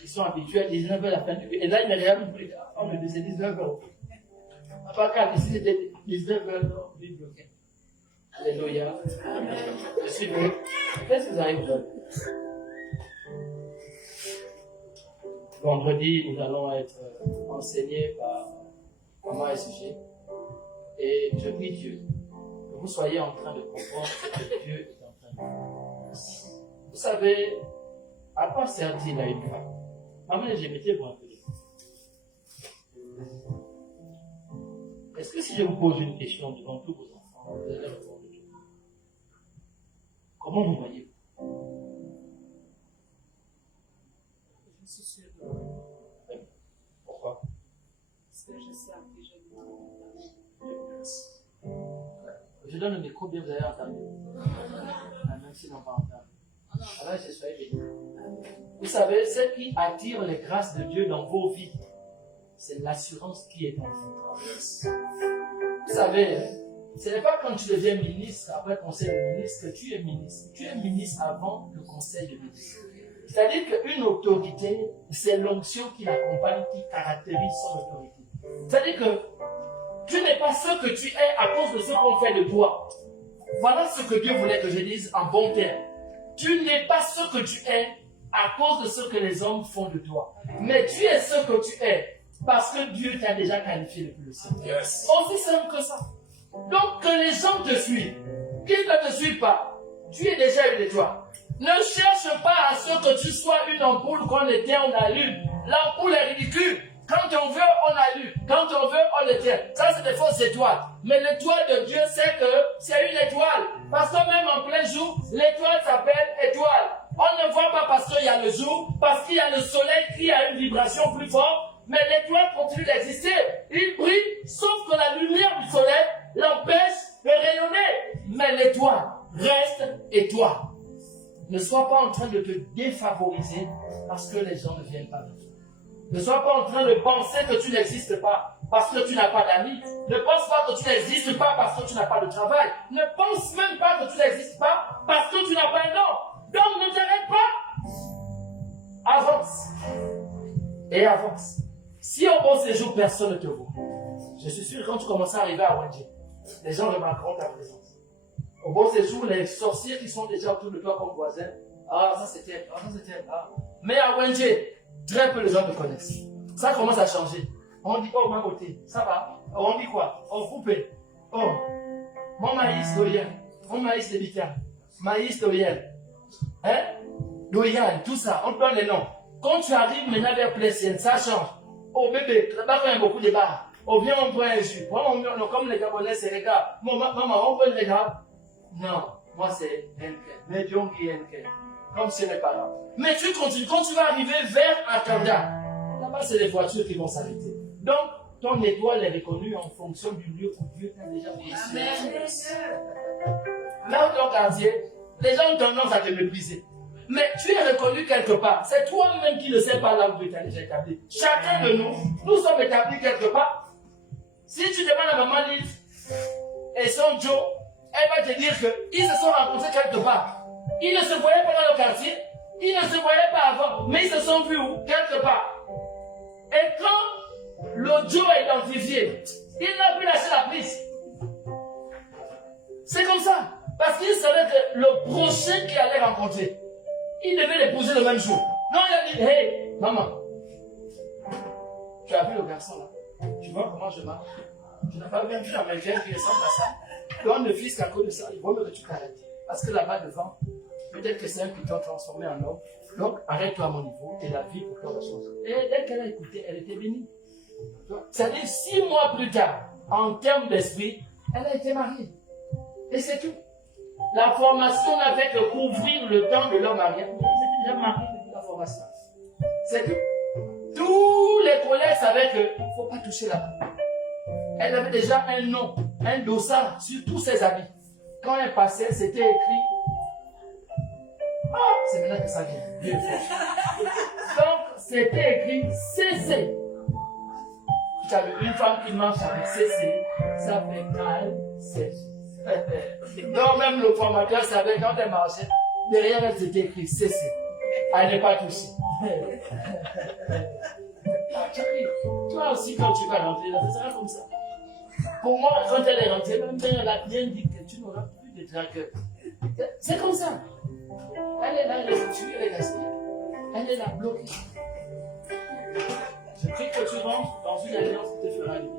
Ils sont habitués à 19h à la fin du vie. Et là, il n'a rien compris. Oh, mais c'est 19h. Pas car ici, c'était 19h. Oui, bloqué. Alléluia. Je suis bon. Qu'est-ce que vous avez aujourd'hui? Vendredi, nous allons être enseignés par Maman SG. Et je prie Dieu que vous soyez en train de comprendre ce que Dieu est en train de faire. Vous savez, à quoi sert-il à une femme? Maman SG, mettez-vous un peu. Est-ce que si je vous pose une question devant tous vos enfants, vous allez répondre de Dieu? Comment vous voyez-vous? Je suis sûre. Pourquoi? Parce que je sais à qui je demande. Je donne le micro, bien vous avez entendu. Même s'ils n'ont pas entendu. Alors, je sois béni. Vous savez, ce qui attire les grâces de Dieu dans vos vies, c'est l'assurance qui est en vous. Vous savez, ce n'est pas quand tu deviens ministre, après le conseil de ministre, que tu es ministre. Tu es ministre avant le conseil de ministre. C'est-à-dire qu'une autorité, c'est l'onction qui l'accompagne, qui caractérise son autorité. C'est-à-dire que tu n'es pas ce que tu es à cause de ce qu'on fait de toi. Voilà ce que Dieu voulait que je dise en bon terme. Tu n'es pas ce que tu es à cause de ce que les hommes font de toi. Mais tu es ce que tu es parce que Dieu t'a déjà qualifié depuis le ciel. Yes. Aussi simple que ça. Donc que les gens te suivent, qu'ils ne te suivent pas, tu es déjà une étoile. Ne cherche pas à ce que tu sois une ampoule qu'on éteint, on allume. L'ampoule est ridicule. Quand on veut, on allume. Quand on veut, on l'éteint. Ça, c'est des fausses étoiles. Mais l'étoile de Dieu, c'est que c'est une étoile. Parce que même en plein jour, l'étoile s'appelle étoile. On ne voit pas parce qu'il y a le jour, parce qu'il y a le soleil qui a une vibration plus forte. Mais l'étoile continue d'exister. Il brille, sauf que la lumière du soleil l'empêche de rayonner. Mais l'étoile reste étoile. Ne sois pas en train de te défavoriser parce que les gens ne viennent pas de toi. Ne sois pas en train de penser que tu n'existes pas parce que tu n'as pas d'amis. Ne pense pas que tu n'existes pas parce que tu n'as pas de travail. Ne pense même pas que tu n'existes pas parce que tu n'as pas un nom. Donc ne t'arrête pas. Avance. Et avance. Si au bon séjour, personne ne te voit, je suis sûr que quand tu commences à arriver à Wendje, les gens remarqueront ta présence. Au bon séjour, les sorciers qui sont déjà autour de toi comme voisins, ah, ça c'était, Mais à Wendje, très peu de gens te connaissent. Ça commence à changer. On dit, oh, ma beauté, ça va. On dit quoi? Oh, poupée. Oh, Mon maïs loyal, mon maïs lévitain, maïs loyal, hein? Loyal, tout ça, on donne les noms. Quand tu arrives maintenant vers Plessienne, ça change. Oh bébé, là-bas il y a beaucoup de bars. Oh viens on prend un jus. Moi, comme les Gabonais c'est les gars. Maman, on prend les gars. Non, moi c'est NK. Mais Dion qui est NK. Comme c'est les parents. Mais tu continues, quand tu vas arriver vers Akanda, là-bas c'est les voitures qui vont s'arrêter. Donc, ton étoile est reconnue en fonction du lieu où Dieu t'a déjà mis. Là où ton quartier, les gens ont tendance à te mépriser. Mais tu es reconnu quelque part. C'est toi-même qui ne sais pas là où tu es déjà établi. Chacun de nous sommes établis quelque part. Si tu demandes à maman Lise et son Joe, elle va te dire qu'ils se sont rencontrés quelque part. Ils ne se voyaient pas dans le quartier, ils ne se voyaient pas avant, mais ils se sont vus où? Quelque part. Et quand le Joe est identifié, il n'a plus lâché la prise. C'est comme ça. Parce qu'il savait que le prochain qu'il allait rencontrer, il devait l'épouser le même jour. Non, il a dit, hey, maman, tu as vu le garçon là? Tu vois comment je marche? Tu n'as pas bien vu l'Américain qui ressemble à ça? Donne le fils qu'à cause de ça, il vaut mieux que tu t'arrêtes. Parce que là-bas devant, peut-être que c'est un python transformé en homme. Donc, arrête-toi à mon niveau et la vie pour faire la chose. Et dès qu'elle a écouté, elle était bénie. C'est-à-dire, 6 mois plus tard, en termes d'esprit, elle a été mariée. Et c'est tout. La formation n'a fait que couvrir le temps de leur mariage. Ils étaient déjà mariés depuis la formation. C'est tout. Tous les collègues savaient qu'il ne faut pas toucher là-bas. Elle avait déjà un nom, un dossard sur tous ses habits. Quand elle passait, c'était écrit. Ah, c'est maintenant que ça vient. Donc, c'était écrit CC. Tu as vu une femme qui marche avec CC, ça fait calme, c'est. Donc, même le formateur savait quand elle marchait, derrière elle c'était écrit CC. Elle n'est pas touchée. Toi aussi, quand tu vas rentrer là, ça sera comme ça. Pour moi, quand elle est rentrée, même elle a bien dit que tu n'auras plus de traqueur. C'est comme ça. Elle est là, elle est tuée, elle est gaspillée. Elle est là, bloquée. Je prie que tu rentres dans une alliance qui te fera du bien.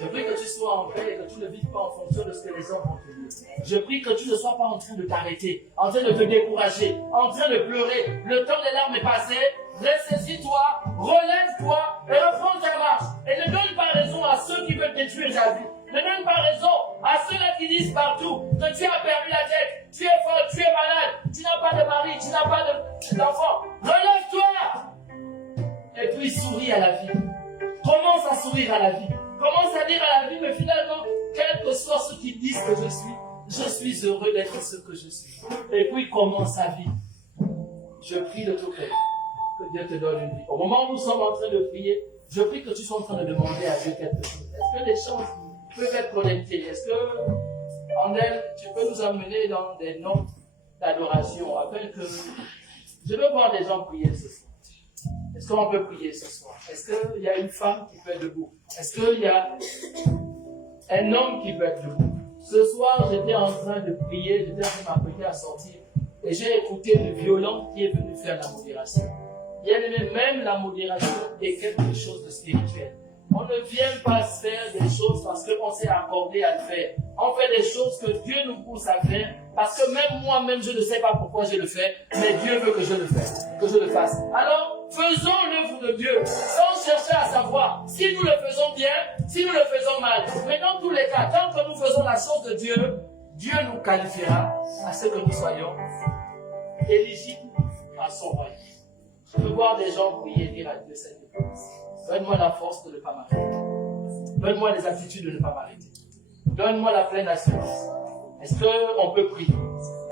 Je prie que tu sois en paix et que tu ne vives pas en fonction de ce que les hommes vont te dire. Je prie que tu ne sois pas en train de t'arrêter, en train de te décourager, en train de pleurer. Le temps des larmes est passé. Ressaisis-toi, relève-toi et reprends ta marche. Et ne donne pas raison à ceux qui veulent détruire ta vie. Ne donne pas raison à ceux-là qui disent partout que tu as perdu la tête, tu es folle, tu es malade, tu n'as pas de mari, tu n'as pas d'enfant. Relève-toi et puis souris à la vie. Commence à sourire à la vie. Commence à dire à la vie, mais finalement, quel que soit ceux qui disent que je suis heureux d'être ce que je suis. Et puis commence à vivre. Je prie de tout cœur que Dieu te donne une vie. Au moment où nous sommes en train de prier, je prie que tu sois en train de demander à Dieu quelque chose. Est-ce que les choses peuvent être connectées? Est-ce que, Andel, tu peux nous amener dans des notes d'adoration afin que je veux voir des gens prier ce soir? Est-ce qu'on peut prier ce soir? Est-ce qu'il y a une femme qui peut être debout? Est-ce qu'il y a un homme qui peut être debout? Ce soir, j'étais en train de prier, j'étais en train de m'apprêter à sortir. Et j'ai écouté le violon qui est venu faire la modération. Bien aimé, même la modération est quelque chose de spirituel. On ne vient pas faire des choses parce qu'on s'est accordé à le faire. On fait des choses que Dieu nous pousse à faire parce que même moi-même, je ne sais pas pourquoi je le fais, mais Dieu veut que je le fasse. Alors, faisons l'œuvre de Dieu sans chercher à savoir si nous le faisons bien, si nous le faisons mal. Mais dans tous les cas, tant que nous faisons la chose de Dieu, Dieu nous qualifiera à ce que nous soyons éligibles à son royaume. Je veux voir des gens prier et dire à Dieu, Seigneur, donne-moi la force de ne pas m'arrêter. Donne-moi les aptitudes de ne pas m'arrêter. Donne-moi la pleine assurance. Est-ce qu'on peut prier?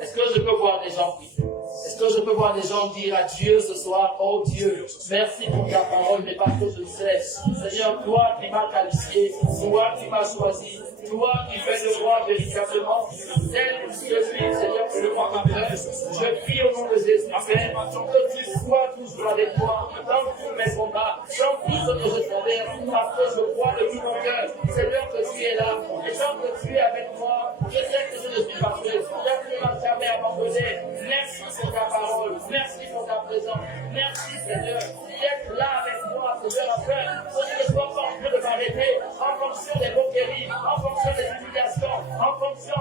Est-ce que je peux voir des gens prier? Est-ce que je peux voir des gens dire à Dieu ce soir, oh Dieu, merci pour ta parole, mais parce que je sais, Seigneur, toi qui m'as qualifié, toi qui m'as choisi, toi qui fais de moi véritablement celle que je suis, Seigneur, que je crois ma frère. Je prie au nom de Jésus, Père, que tu sois toujours avec moi dans tous mes combats, dans tout ce que je traverse, parce que je crois de tout mon cœur, Seigneur, que tu es là, et tant que tu es avec moi, je sais que je ne suis pas fait, tu ne m'as jamais abandonné. Merci pour ta parole, merci pour ta présence, merci Seigneur d'être là avec moi, Seigneur, afin que je ne sois pas en train de m'arrêter en fonction des moqueries, en fonction des humiliations, en fonction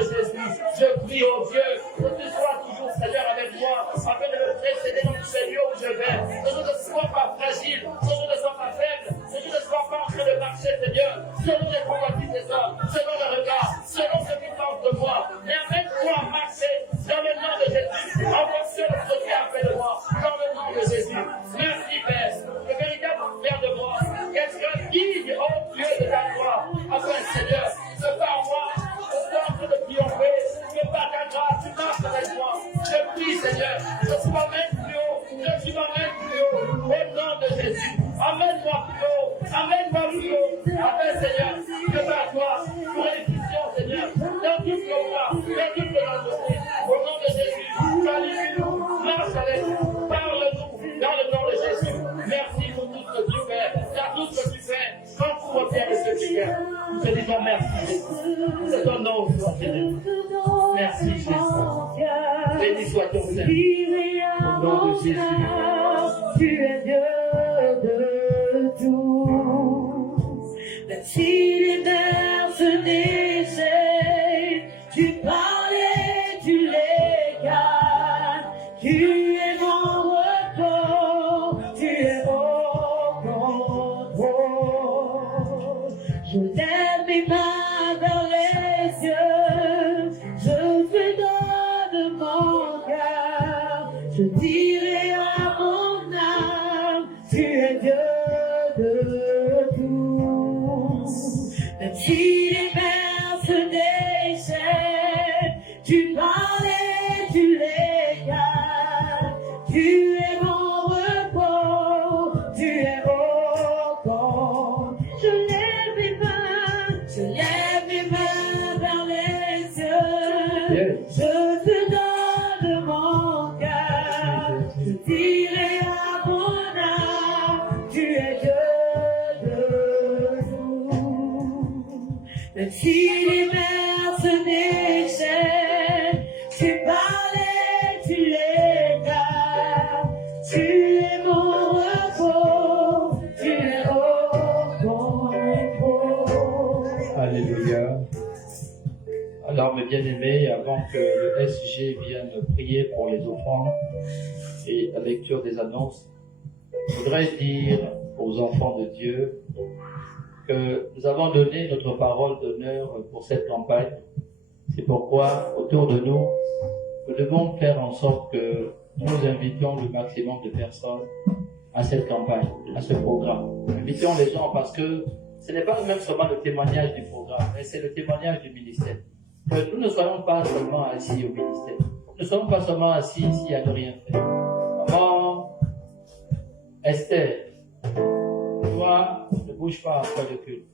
de Jésus, je prie au Dieu que tu sois toujours, Seigneur, avec moi, afin de me précéder dans ce lieu où je vais. Que je ne sois pas fragile, que je ne sois pas faible, que je ne sois pas en train de marcher, Seigneur, selon les convoitises des hommes, selon le regard, selon ce qu'ils pensent de moi. Et amène-moi à marcher dans le nom de Jésus, en fonction de ce qui a fait de moi, dans le nom de Jésus. Merci, Père, le véritable Père de moi, quelqu'un digne, oh Dieu, de ta gloire, afin, Seigneur, que par moi, je sois en train de triompher, que par ta grâce, tu marches avec moi. Je prie, Seigneur, que tu m'amènes plus haut, que tu m'amènes plus haut, au nom de Jésus. Amène-moi plus haut, amène-moi plus haut, afin, Seigneur, que par toi, nous réussissions, Seigneur, dans toutes nos voies, dans toutes nos entreprises, au nom de Jésus. Qualifie-nous, marche avec nous, parle-nous, dans le nom de Jésus. Merci pour tout ce que tu fais, dans tout ce que tu fais, quand tu reviens de ce que tu fais. Nous te disons merci, Jésus. C'est ton nom, soit béni. Merci, Jésus. Béni soit ton Seigneur. Au nom de Jésus. Tu es Dieu de tous. Même si les mers se déchaînent, tu parles et tu les calmes. Tu es mon repos, tu es au contrôle. Je lève mes mains vers les cieux, je te donne mon cœur, je dirai à mon âme, tu es Dieu de tous. Même si les mers se déchaînent, tu parles et tu les calmes, tu es mon repos, tu es au contrôle. Je lève mes mains vers les cieux, je te donne mon cœur, je dirai à mon âme, tu es Dieu de nous. Même si les mers se déchaînent, tu parles et tu les calmes, tu es mon repos, tu es au contrôle. Alléluia. Alors, mes bien-aimés, avant que le SG vienne prier pour les offrandes et la lecture des annonces, je voudrais dire aux enfants de Dieu que nous avons donné notre parole d'honneur pour cette campagne. C'est pourquoi, autour de nous, nous devons faire en sorte que nous invitions le maximum de personnes à cette campagne, à ce programme. Invitons les gens parce que ce n'est pas même seulement le témoignage du programme, mais c'est le témoignage du ministère. Que nous ne soyons pas seulement assis au ministère. Nous ne soyons pas seulement assis ici à ne rien faire. Maman Esther, toi, ne bouge pas après le culte.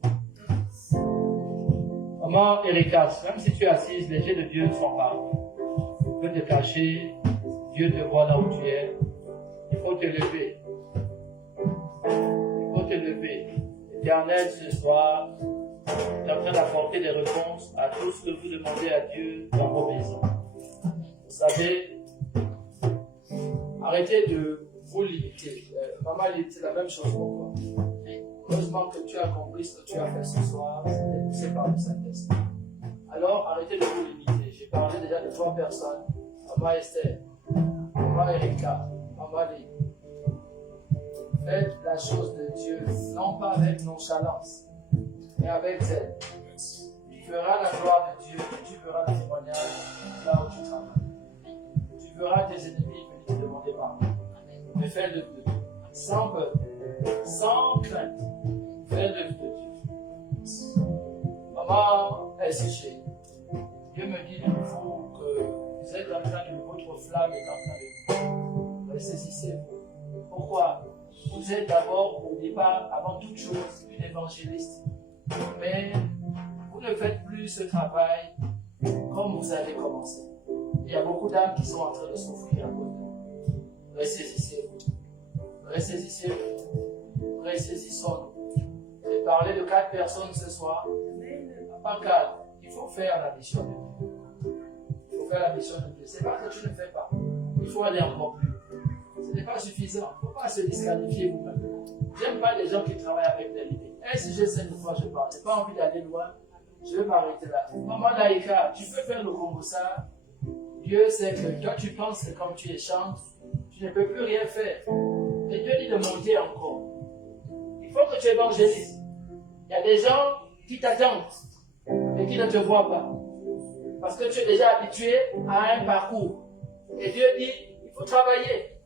Maman Erika, même si tu es assise, les yeux de Dieu sont partout. Tu peux te cacher, Dieu te voit là où tu es. Il faut te lever. Il faut te lever. Éternel, ce soir, tu es en train d'apporter des réponses à tout ce que vous demandez à Dieu dans vos maisons. Vous savez, arrêtez de vous limiter. Maman, c'est la même chose pour toi. Heureusement que tu as compris ce que tu as fait ce soir, c'est par le Saint-Esprit. Alors, arrêtez de vous limiter. J'ai parlé déjà de 3 personnes. Maman Esther, Maman Erika, Maman Lee. Faites la chose de Dieu, non pas avec nonchalance, mais avec zèle. Tu verras la gloire de Dieu et tu verras le témoignage là où tu travailles. Tu verras tes ennemis venir te demander pardon. Mais fais-le de Dieu, sans peur, sans crainte. Fais-le de Dieu. Maman SG, Dieu me dit de vous que vous êtes en train de, votre flamme est en train de ressaisissez-vous. Pourquoi? Vous êtes d'abord, au départ, avant toute chose, une évangéliste. Mais vous ne faites plus ce travail comme vous avez commencé. Il y a beaucoup d'âmes qui sont en train de souffrir à cause de vous. Ressaisissez-vous. Ressaisissez-vous. Ressaisissons-nous. J'ai parlé de 4 personnes ce soir. Pas 4. Il faut faire la mission de Dieu. Il faut faire la mission de Dieu. Ce n'est pas que tu ne fais pas. Il faut aller encore plus. Ce n'est pas suffisant. Il ne faut pas se disqualifier vous-même. J'aime pas les gens qui travaillent avec des idées. Si je sais de quoi je parle, je n'ai pas envie d'aller loin. Je vais m'arrêter là. Maman Laïka, tu peux faire le Kongosa. Dieu sait que toi tu penses que comme tu es chante, tu ne peux plus rien faire. Mais Dieu dit de monter encore. Il faut que tu évangélises. Il y a des gens qui t'attendent, mais qui ne te voient pas. Parce que tu es déjà habitué à un parcours. Et Dieu dit, il faut travailler.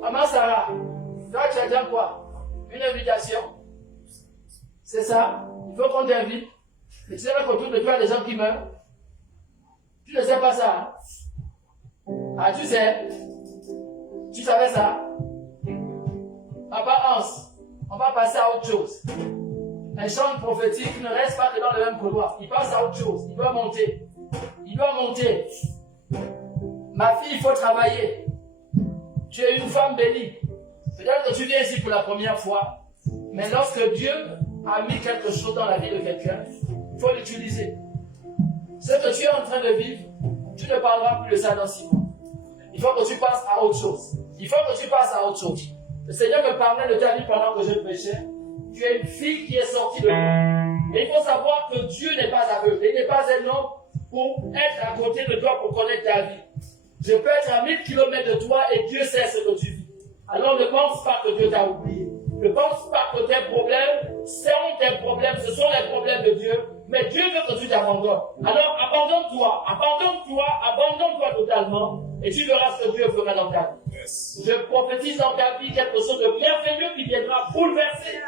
Maman Sarah, toi tu attends quoi? Une invitation? C'est ça? Il faut qu'on t'invite. Et tu sais qu'autour de toi, il y a des gens qui meurent. Tu ne sais pas ça? Hein? Ah, tu sais? Tu savais ça? Papa Hans, on va passer à autre chose. Un chant prophétique ne reste pas que dans le même couloir. Il passe à autre chose. Il doit monter. Il doit monter. Ma fille, il faut travailler. Tu es une femme bénie. Peut-être que tu viens ici pour la première fois, mais lorsque Dieu a mis quelque chose dans la vie de quelqu'un, il faut l'utiliser. Ce que tu es en train de vivre, tu ne parleras plus de ça dans 6 mois. Il faut que tu passes à autre chose. Il faut que tu passes à autre chose. Le Seigneur me parlait de ta vie pendant que je prêchais. Tu es une fille qui est sortie de l'homme. Et il faut savoir que Dieu n'est pas aveugle. Il n'est pas un homme pour être à côté de toi pour connaître ta vie. Je peux être à 1000 km de toi et Dieu sait ce que tu vis. Alors ne pense pas que Dieu t'a oublié. Ne pense pas que tes problèmes sont tes problèmes, ce sont les problèmes de Dieu. Mais Dieu veut que tu t'abandonnes. Alors abandonne-toi, abandonne-toi, abandonne-toi totalement. Et tu verras ce que Dieu fera dans ta vie. Yes. Je prophétise dans ta vie quelque chose de merveilleux qui viendra bouleverser.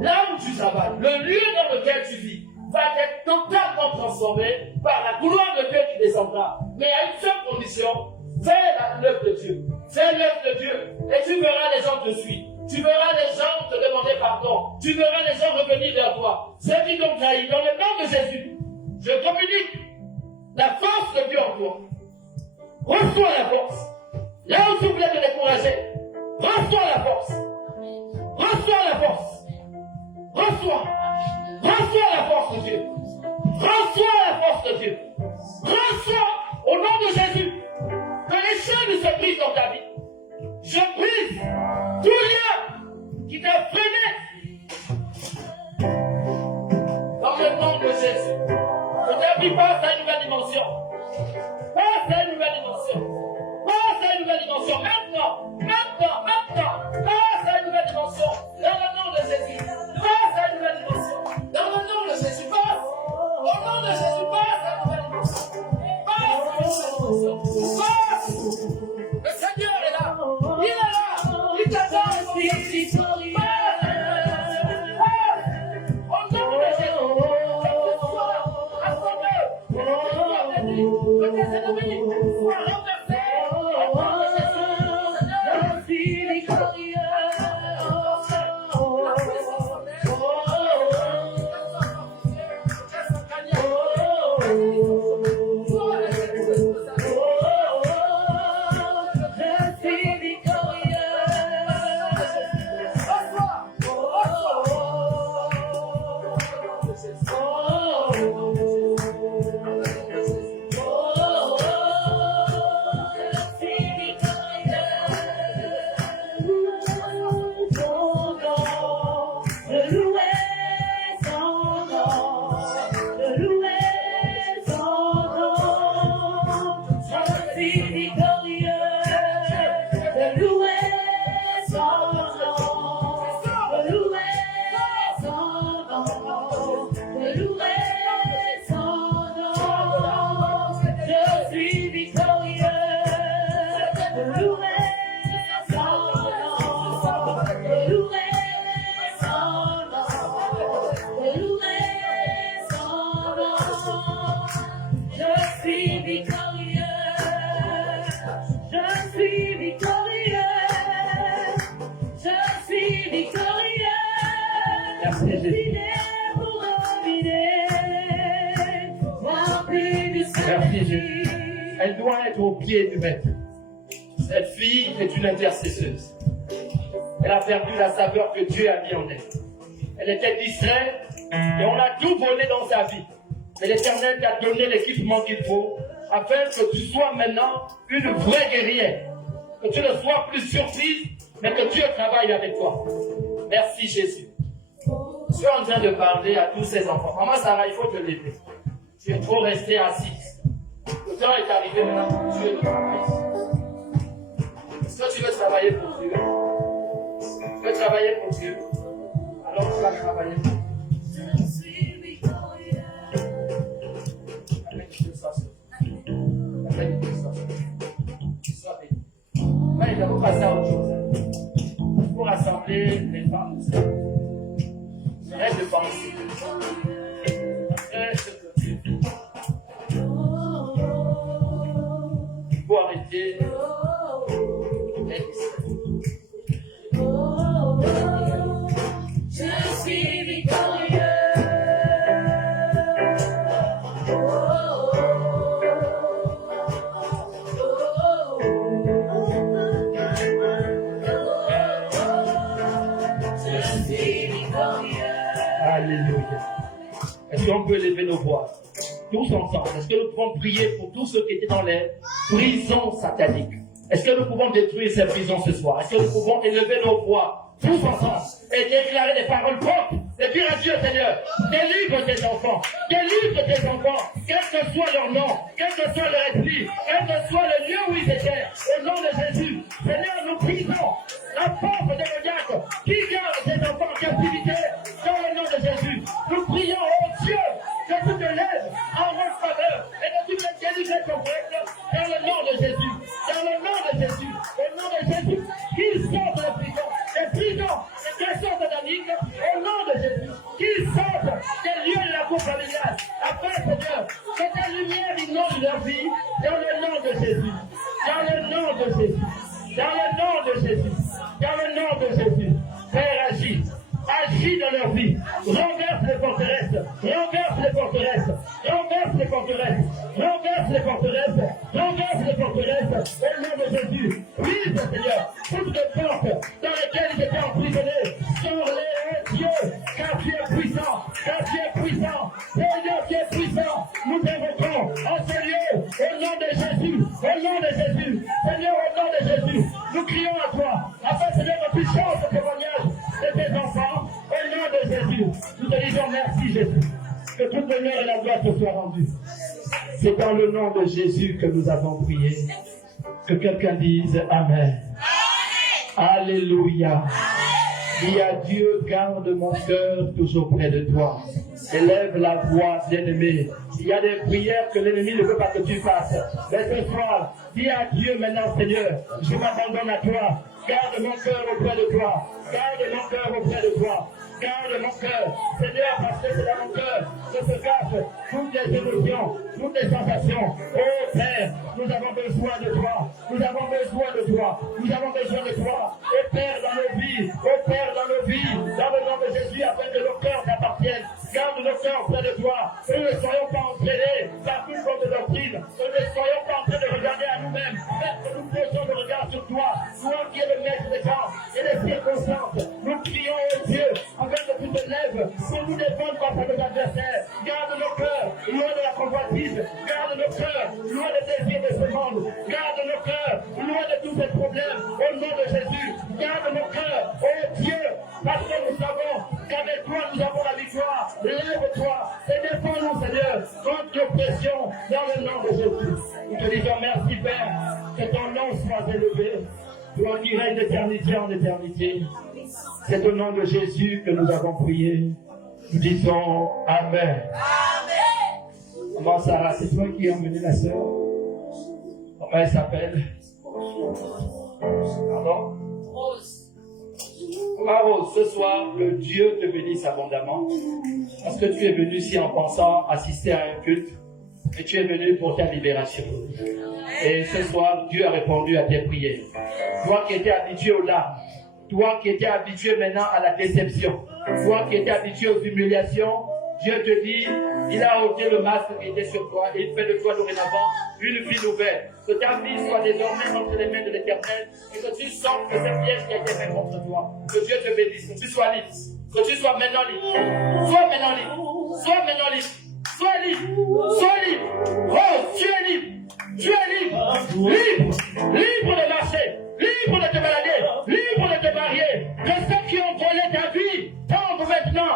Là où tu travailles, le lieu dans lequel tu vis, va être totalement transformé par la gloire de Dieu qui descendra. Mais à une seule condition, fais l'œuvre de Dieu. Fais l'œuvre de Dieu. Et tu verras les gens te suivre. Tu verras les gens te demander pardon. Tu verras les gens revenir vers toi. Ceux qui t'ont trahi, dans le nom de Jésus, je communique la force de Dieu en toi. Reçois la force. Là où tu voulais te décourager, reçois la force. Reçois la force. Reçois. Reçois la force de Dieu. Reçois la force de Dieu. Reçois au nom de Jésus que les chaînes se brisent dans ta vie. Je brise tout lien qui t'a freiné. Dans le nom de Jésus. Que ta vie passe à une nouvelle dimension. Passe à une nouvelle dimension. Passe à une nouvelle dimension. Maintenant. Maintenant. Maintenant. Passe à une nouvelle dimension. Dans le nom de Jésus. Passe à une nouvelle dimension. Dans le nom de Jésus. Passe. Au nom de Jésus. Passe à une nouvelle dimension. Passe à une nouvelle dimension. Passe. Le Seigneur est là. Il est là. Il t'attend. Elle doit être au pied du maître. Cette fille est une intercesseuse. Elle a perdu la saveur que Dieu a mis en elle. Elle était distraite et on a tout volé dans sa vie. Mais l'Éternel t'a donné l'équipement qu'il faut afin que tu sois maintenant une vraie guerrière. Que tu ne sois plus surprise, mais que Dieu travaille avec toi. Merci Jésus. Je suis en train de parler à tous ces enfants. Maman Sarah, il faut te lever. Tu es trop resté assise. Le temps est arrivé maintenant pour Dieu de travailler. Est-ce que tu veux travailler pour Dieu? Tu veux travailler pour Dieu? Alors tu vas travailler pour Dieu. Mais il faut passer à autre chose. Il faut rassembler les femmes. Arrête de penser. Arrête de Dieu. Il faut arrêter d'être je suis victorieux. Alléluia. Est-ce qu'on peut lever nos voix tous ensemble? Est-ce que nous pouvons prier pour tous ceux qui étaient dans les prisons sataniques? Est-ce que nous pouvons détruire ces prisons ce soir? Est-ce que nous pouvons élever nos voix tous ensemble et déclarer des paroles propres et dire à Dieu, Seigneur, délivre tes enfants, quel que soit leur nom, quel que soit leur esprit, quel que soit le lieu où ils étaient, au nom de Jésus. Seigneur, nous prions la force de Goliath qui garde tes enfants en captivité dans le nom de Jésus. Nous prions, oh Dieu, que tu te lèves en notre faveur et que tu te délivres ton peuple dans le nom de Jésus. Dans le nom de Jésus, au nom de Jésus, qu'ils sortent de la prison, des prisons, des questions sataniques, au nom de Jésus, qu'ils sortent des lieux de la cour familiale, afin, Seigneur, que ta lumière inonde leur vie, dans le nom de Jésus, dans le nom de Jésus, dans le nom de Jésus, dans le nom de Jésus. Père, agis dans leur vie, renverse les forteresses, renverse les forteresses, renverse les forteresses, renverse les forteresses, renverse les forteresses, au nom de Jésus. Brise, Seigneur, toutes les portes dans lesquelles ils étaient emprisonnés, sors-les, Dieu, car tu es puissant, car tu es puissant, Seigneur, tu es puissant, nous t'invoquons en ce lieu, au nom de Jésus, au nom de Jésus, Seigneur, au nom de Jésus, nous crions à toi, afin, Seigneur, que tu changes le témoignage de tes enfants, au nom de Jésus. Nous te disons merci, Jésus, que toute l'honneur et la gloire te soient rendues. C'est dans le nom de Jésus que nous avons prié. Que quelqu'un dise Amen. Alléluia. Dis à Dieu, garde mon cœur toujours près de toi. Élève la voix, bien-aimé. Il y a des prières que l'ennemi ne veut pas que tu fasses. Mais ce soir, dis à Dieu maintenant, Seigneur, je m'abandonne à toi. Garde mon cœur auprès de toi. Garde mon cœur auprès de toi. Garde mon cœur, Seigneur, parce que c'est dans mon cœur que se cachent toutes les émotions, toutes les sensations. Oh Père, nous avons besoin de toi. Nous avons besoin de toi. Nous avons besoin de toi. Oh Père, dans nos vies. Oh Père, dans nos vies. Dans le nom de Jésus, afin que nos cœurs t'appartiennent. Garde nos cœurs auprès de toi. Que nous ne soyons pas entraînés par toute forme de doctrine. Que nous ne soyons pas en train de regarder à nous-mêmes. Mais que nous posons le regard sur toi. Toi qui es le maître des temps et des circonstances. Nous crions au Dieu. Afin que tu te lèves pour nous défendre face à nos adversaires. Garde nos cœurs, loin de la convoitise. Garde nos cœurs, loin des désirs de ce monde. Garde nos cœurs, loin de tous ces problèmes. Au nom de Jésus, garde nos cœurs, oh Dieu, parce que nous savons qu'avec toi nous avons la victoire. Lève-toi et défends-nous, Seigneur, contre l'oppression dans le nom de Jésus. Nous te disons merci, Père, que ton nom soit élevé. Toi qui règnes d'éternité en éternité. C'est au nom de Jésus que nous avons prié. Nous disons Amen. Amen. Maman Sarah, c'est toi qui as emmené la sœur. Comment elle s'appelle? Pardon? Rose. Maman Rose, ce soir, que Dieu te bénisse abondamment. Parce que tu es venu ici en pensant assister à un culte. Et tu es venu pour ta libération. Et ce soir, Dieu a répondu à tes prières. Toi qui étais habitué aux larmes. Toi qui étais habitué maintenant à la déception, toi qui étais habitué aux humiliations, Dieu te dit, il a ôté le masque qui était sur toi et il fait de toi dorénavant une vie nouvelle. Que ta vie soit désormais entre les mains de l'Éternel et que tu sortes de cette piège qui a été faite contre toi. Que Dieu te bénisse, que tu sois libre, que tu sois maintenant libre. Sois maintenant libre, sois maintenant libre, sois libre, sois libre. Oh, tu es libre, tu es libre, libre, libre de marcher. Libre de te balader, libre de te marier, que ceux qui ont volé ta vie tombent maintenant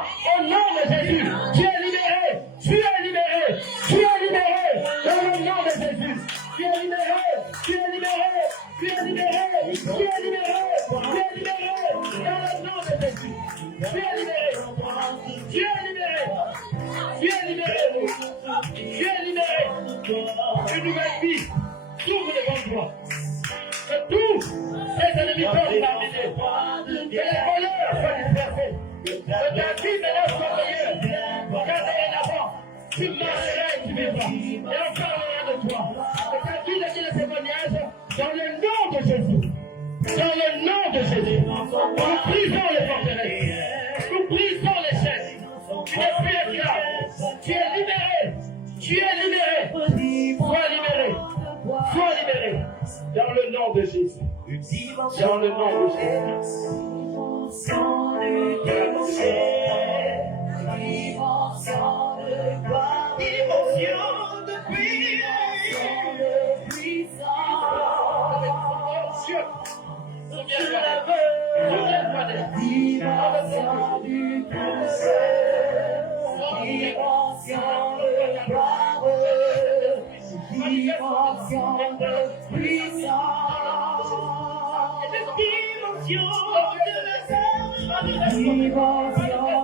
une nouvelle vie s'ouvre devant toi. Que tous ces ennemis soient terminés. Que les voleurs soient dispersés. Que ta vie maintenant soit meilleure. Car dorénavant, tu marcheras et tu vivras. Et on parlera de toi. Que ta vie devienne le témoignage dans le nom de Jésus. Dans le nom de Jésus. Nous brisons les forteresses. Nous brisons les chaînes. Tu n'es plus esclave. Tu es libéré. Tu es libéré. Sois libéré. Sois libéré. Dans le nom de Jésus. Dans le nom de Jésus. Souviens-toi de la dimension du dimension de gloire, dimension de puissance, dimension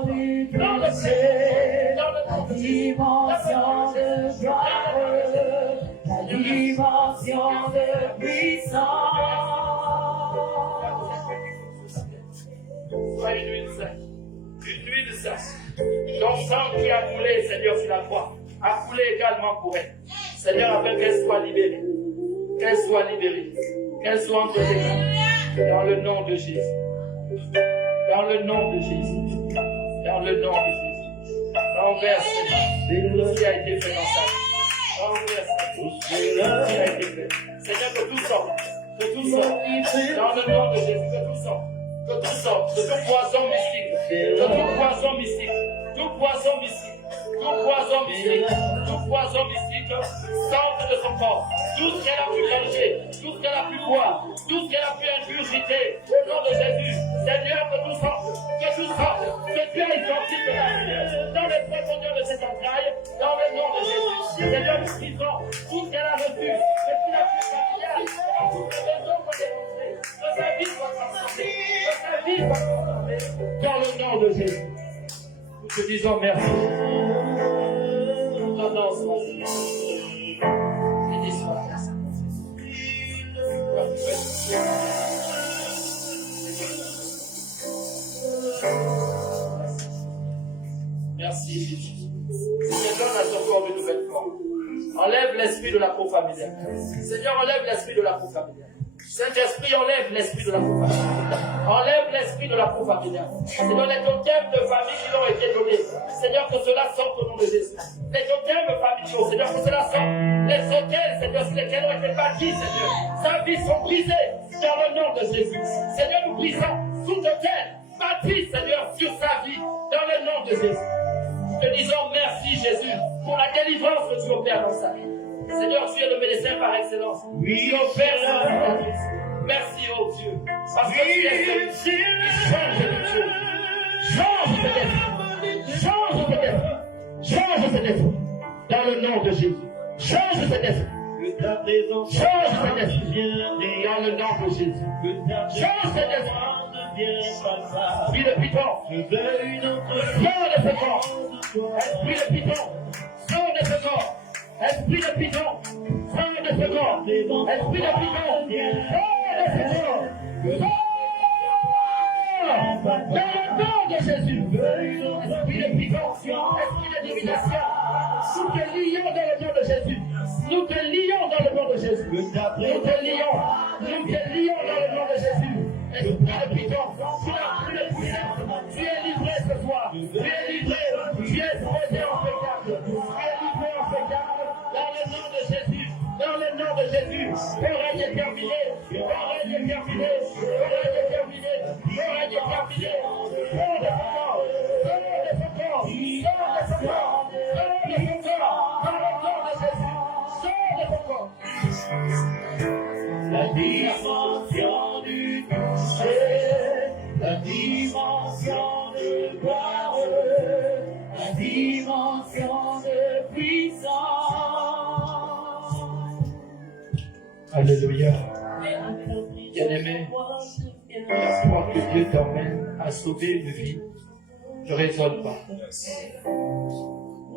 du péché, dimension de gloire, dimension de puissance. Sois une huile sainte. Une huile sainte. Ton sang qui a coulé, Seigneur, sur la croix, a coulé également pour elle. Seigneur, afin qu'elle soit libérée. Qu'elle soit libérée. Qu'elle soit entre tes mains. Dans le nom de Jésus. Dans le nom de Jésus. Dans le nom de Jésus. Renverse ce qui a été fait dans sa vie. Renverse ce qui a été fait. Seigneur, que tout sorte. Que tout sorte. Dans le nom de Jésus, que tout sorte. Que tout sorte, de tout poison mystique, de tout poison mystique, tout poison mystique, tout poison mystique, tout poison mystique, sorte de son corps. Tout ce qu'elle a pu manger, tout ce qu'elle a pu boire, tout ce qu'elle a pu ingurgiter, au nom de Jésus, Seigneur, que tout sorte, que tu ailles sortir de la lumière, dans les profondeurs de ses entrailles, dans le nom de Jésus. Seigneur, nous disons tout ce qu'elle a reçu, que tu l'as pu familial, tout ce que les hommes ont démontré, que sa vie soit transformée. Dans le nom de Jésus, nous te disons merci. Nous t'annonçons merci. Et dis sois merci. Merci Jésus. Seigneur, donne à ton corps une nouvelle forme. Enlève l'esprit de la peau familiale. Seigneur, enlève l'esprit de la peau familiale. Saint-Esprit, enlève l'esprit de la peau familiale. Enlève l'esprit de la peau familiale. Seigneur, les totems de famille qui l'ont été donnés. Seigneur, que cela sorte au nom de Jésus. Les totems familiaux, Seigneur, que cela sorte. Les hôtels, Seigneur, sur lesquels ont été bâtis, Seigneur. Sa vie sont brisés dans le nom de Jésus. Seigneur, nous brisons tout hôtel bâti, Seigneur, sur sa vie dans le nom de Jésus. Nous te disons merci, Jésus, pour la délivrance que tu opères dans sa vie. Seigneur, tu es le médecin par excellence. Oui, opère la vie. Merci, oh Dieu. Parce que tu es celui qui change de choses. Change cet esprit. Change cet esprit. Change cet esprit. Dans le nom de Jésus. Change cet esprit. Change cet esprit. Dans le nom de Jésus. Change cet esprit. Esprit de python. Sors de ce corps. Esprit de python. Sors de ce corps. Esprit de python. Sors de ce corps. Esprit de python. Dans le nom de Jésus, esprit de python, esprit de divination, nous te lions dans le nom de Jésus. Nous te lions dans le nom de Jésus. Nous te lions dans le nom de Jésus. Esprit de python, tu n'as plus de puissance. Tu es livré ce soir. Tu es livré. Tu es posé en spectacle. Tu es livré en spectacle dans le nom de Jésus. Dans le nom de Jésus, ton règne est terminé, ton règne est terminé, ton règne est terminé, ton règne est terminé. Sors de ce corps, sors de ce corps, sors de ce corps, sors de ce corps, dans le nom de Jésus, sors de ce corps. La dimension du péché, la dimension de gloire, la dimension de puissance. Alléluia. Bien-aimé, la foi que Dieu t'emmène à sauver une vie ne résonne pas.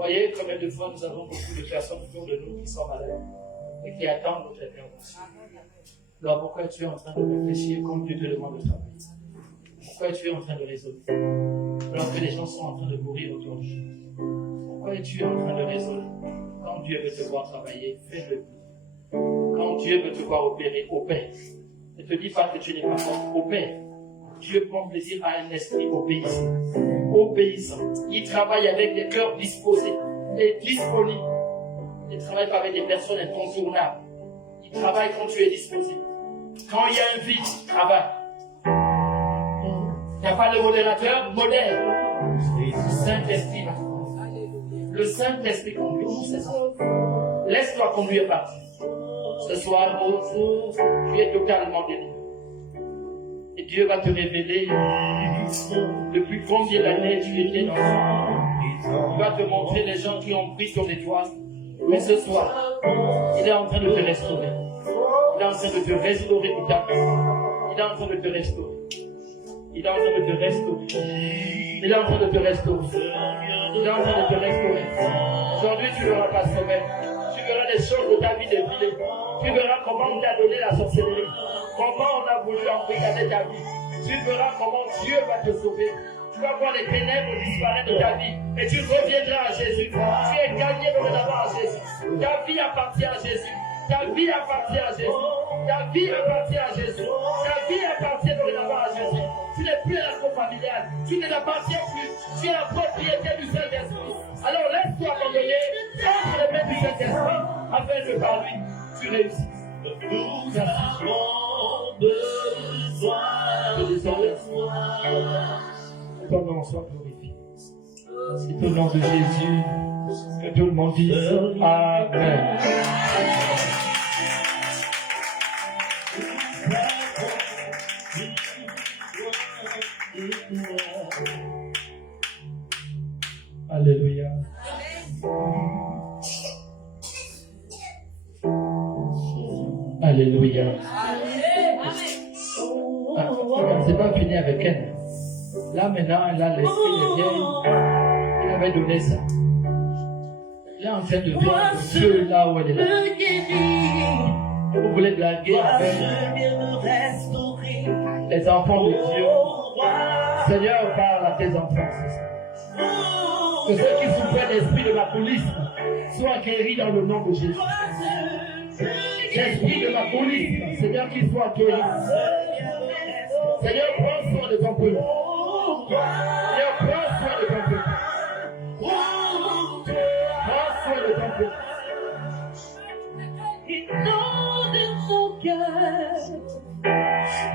voyez combien de fois nous avons beaucoup de personnes autour de nous qui sont malades et qui attendent notre intervention. Alors pourquoi tu es en train de réfléchir comme Dieu te demande de travailler? Pourquoi tu es en train de résoudre alors que les gens sont en train de mourir autour de toi? Pourquoi tu es en train de résoudre? Quand Dieu veut te voir travailler, fais-le. Quand Dieu veut te voir opérer, opère. Ne te dis pas que tu n'es pas fort, opère. Dieu prend plaisir à un esprit obéissant. Obéissant. Il travaille avec des cœurs disposés et disponibles. Il ne travaille pas avec des personnes incontournables. Il travaille quand tu es disposé. Quand il y a un vide, il travaille. Il n'y a pas de modérateur, modère. Le Saint-Esprit va. Le Saint-Esprit conduit. C'est ça. Laisse-toi conduire par Dieu. Ce soir, tu es totalement délivré. Et Dieu va te révéler depuis combien d'années tu étais dans ce monde. Il va te montrer les gens qui ont pris ton étoile. Mais ce soir, il est en train de te restaurer. Il est en train de te restaurer pour ta vie. Il est en train de te restaurer. Il est en train de te restaurer. Il est en train de te restaurer. Il est en train de te restaurer. Aujourd'hui, tu ne verras pas sommeil. Tu verras les choses de ta vie défiler. Tu verras comment on t'a donné la sorcellerie. Comment on a voulu embrigader ta vie. Tu verras comment Dieu va te sauver. Tu vas voir les ténèbres disparaître de ta vie. Et tu reviendras à Jésus. Tu es gagné dorénavant à Jésus. Ta vie appartient à Jésus. Ta vie appartient à Jésus. Ta vie appartient à Jésus. Ta vie appartient dorénavant à Jésus. Tu n'es plus à la cour familiale. Tu ne l'appartiens plus. Tu es la propriété du Saint-Esprit. Alors laisse-toi abandonner entre les mains du Saint-Esprit afin que par lui, tu réussisses. Nous avons besoin de toi. Ton nom soit glorifié. C'est au nom de Jésus que tout le monde dise Amen. Alléluia. Alléluia. C'est pas fini avec elle. Là maintenant, elle a l'esprit de vieille. Il avait donné ça. Elle est en train de voir Dieu là où elle est là. Vous voulez blaguer avec les enfants de Dieu. Seigneur, parle à tes enfants. Que ceux qui souffrent l'esprit de l'alcoolisme soient guéris dans le nom de Jésus. L'esprit de l'alcoolisme, Seigneur, qu'il soit guéri. Seigneur, prends soin de ton peuple. Seigneur, prends soin de ton peuple. Prends soin de ton peuple. Inonde mon cœur,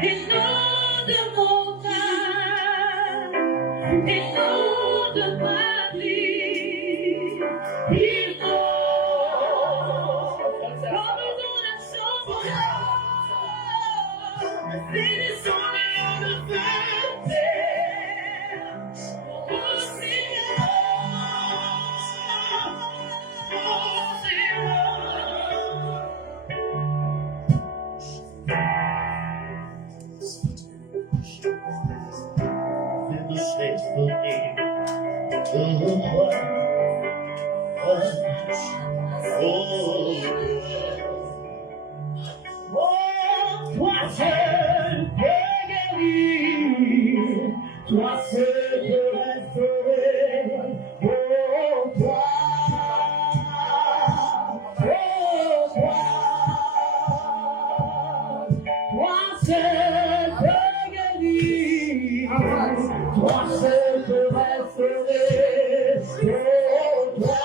inonde mon cœur, inonde ma vie, inonde comme dans la chambre, bénissons le feu de terre, oh Seigneur, oh Seigneur. Toi seul peux guérir, toi seul peux restaurer, oh toi, toi seul peux guérir, toi seul peux restaurer, oh toi.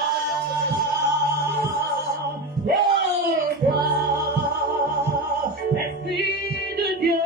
Esprit de Dieu,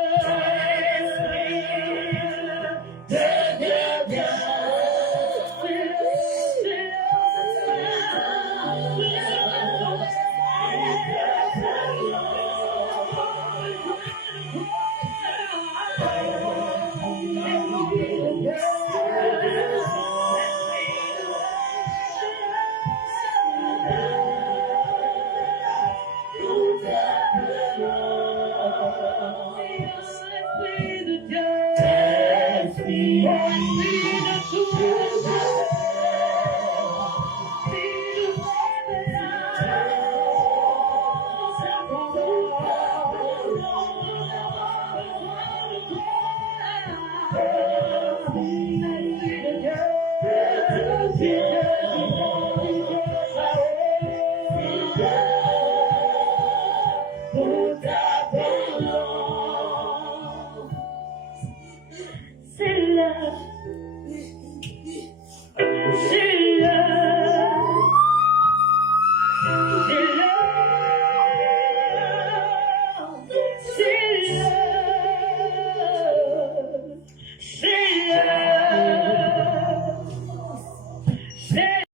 Seigneur.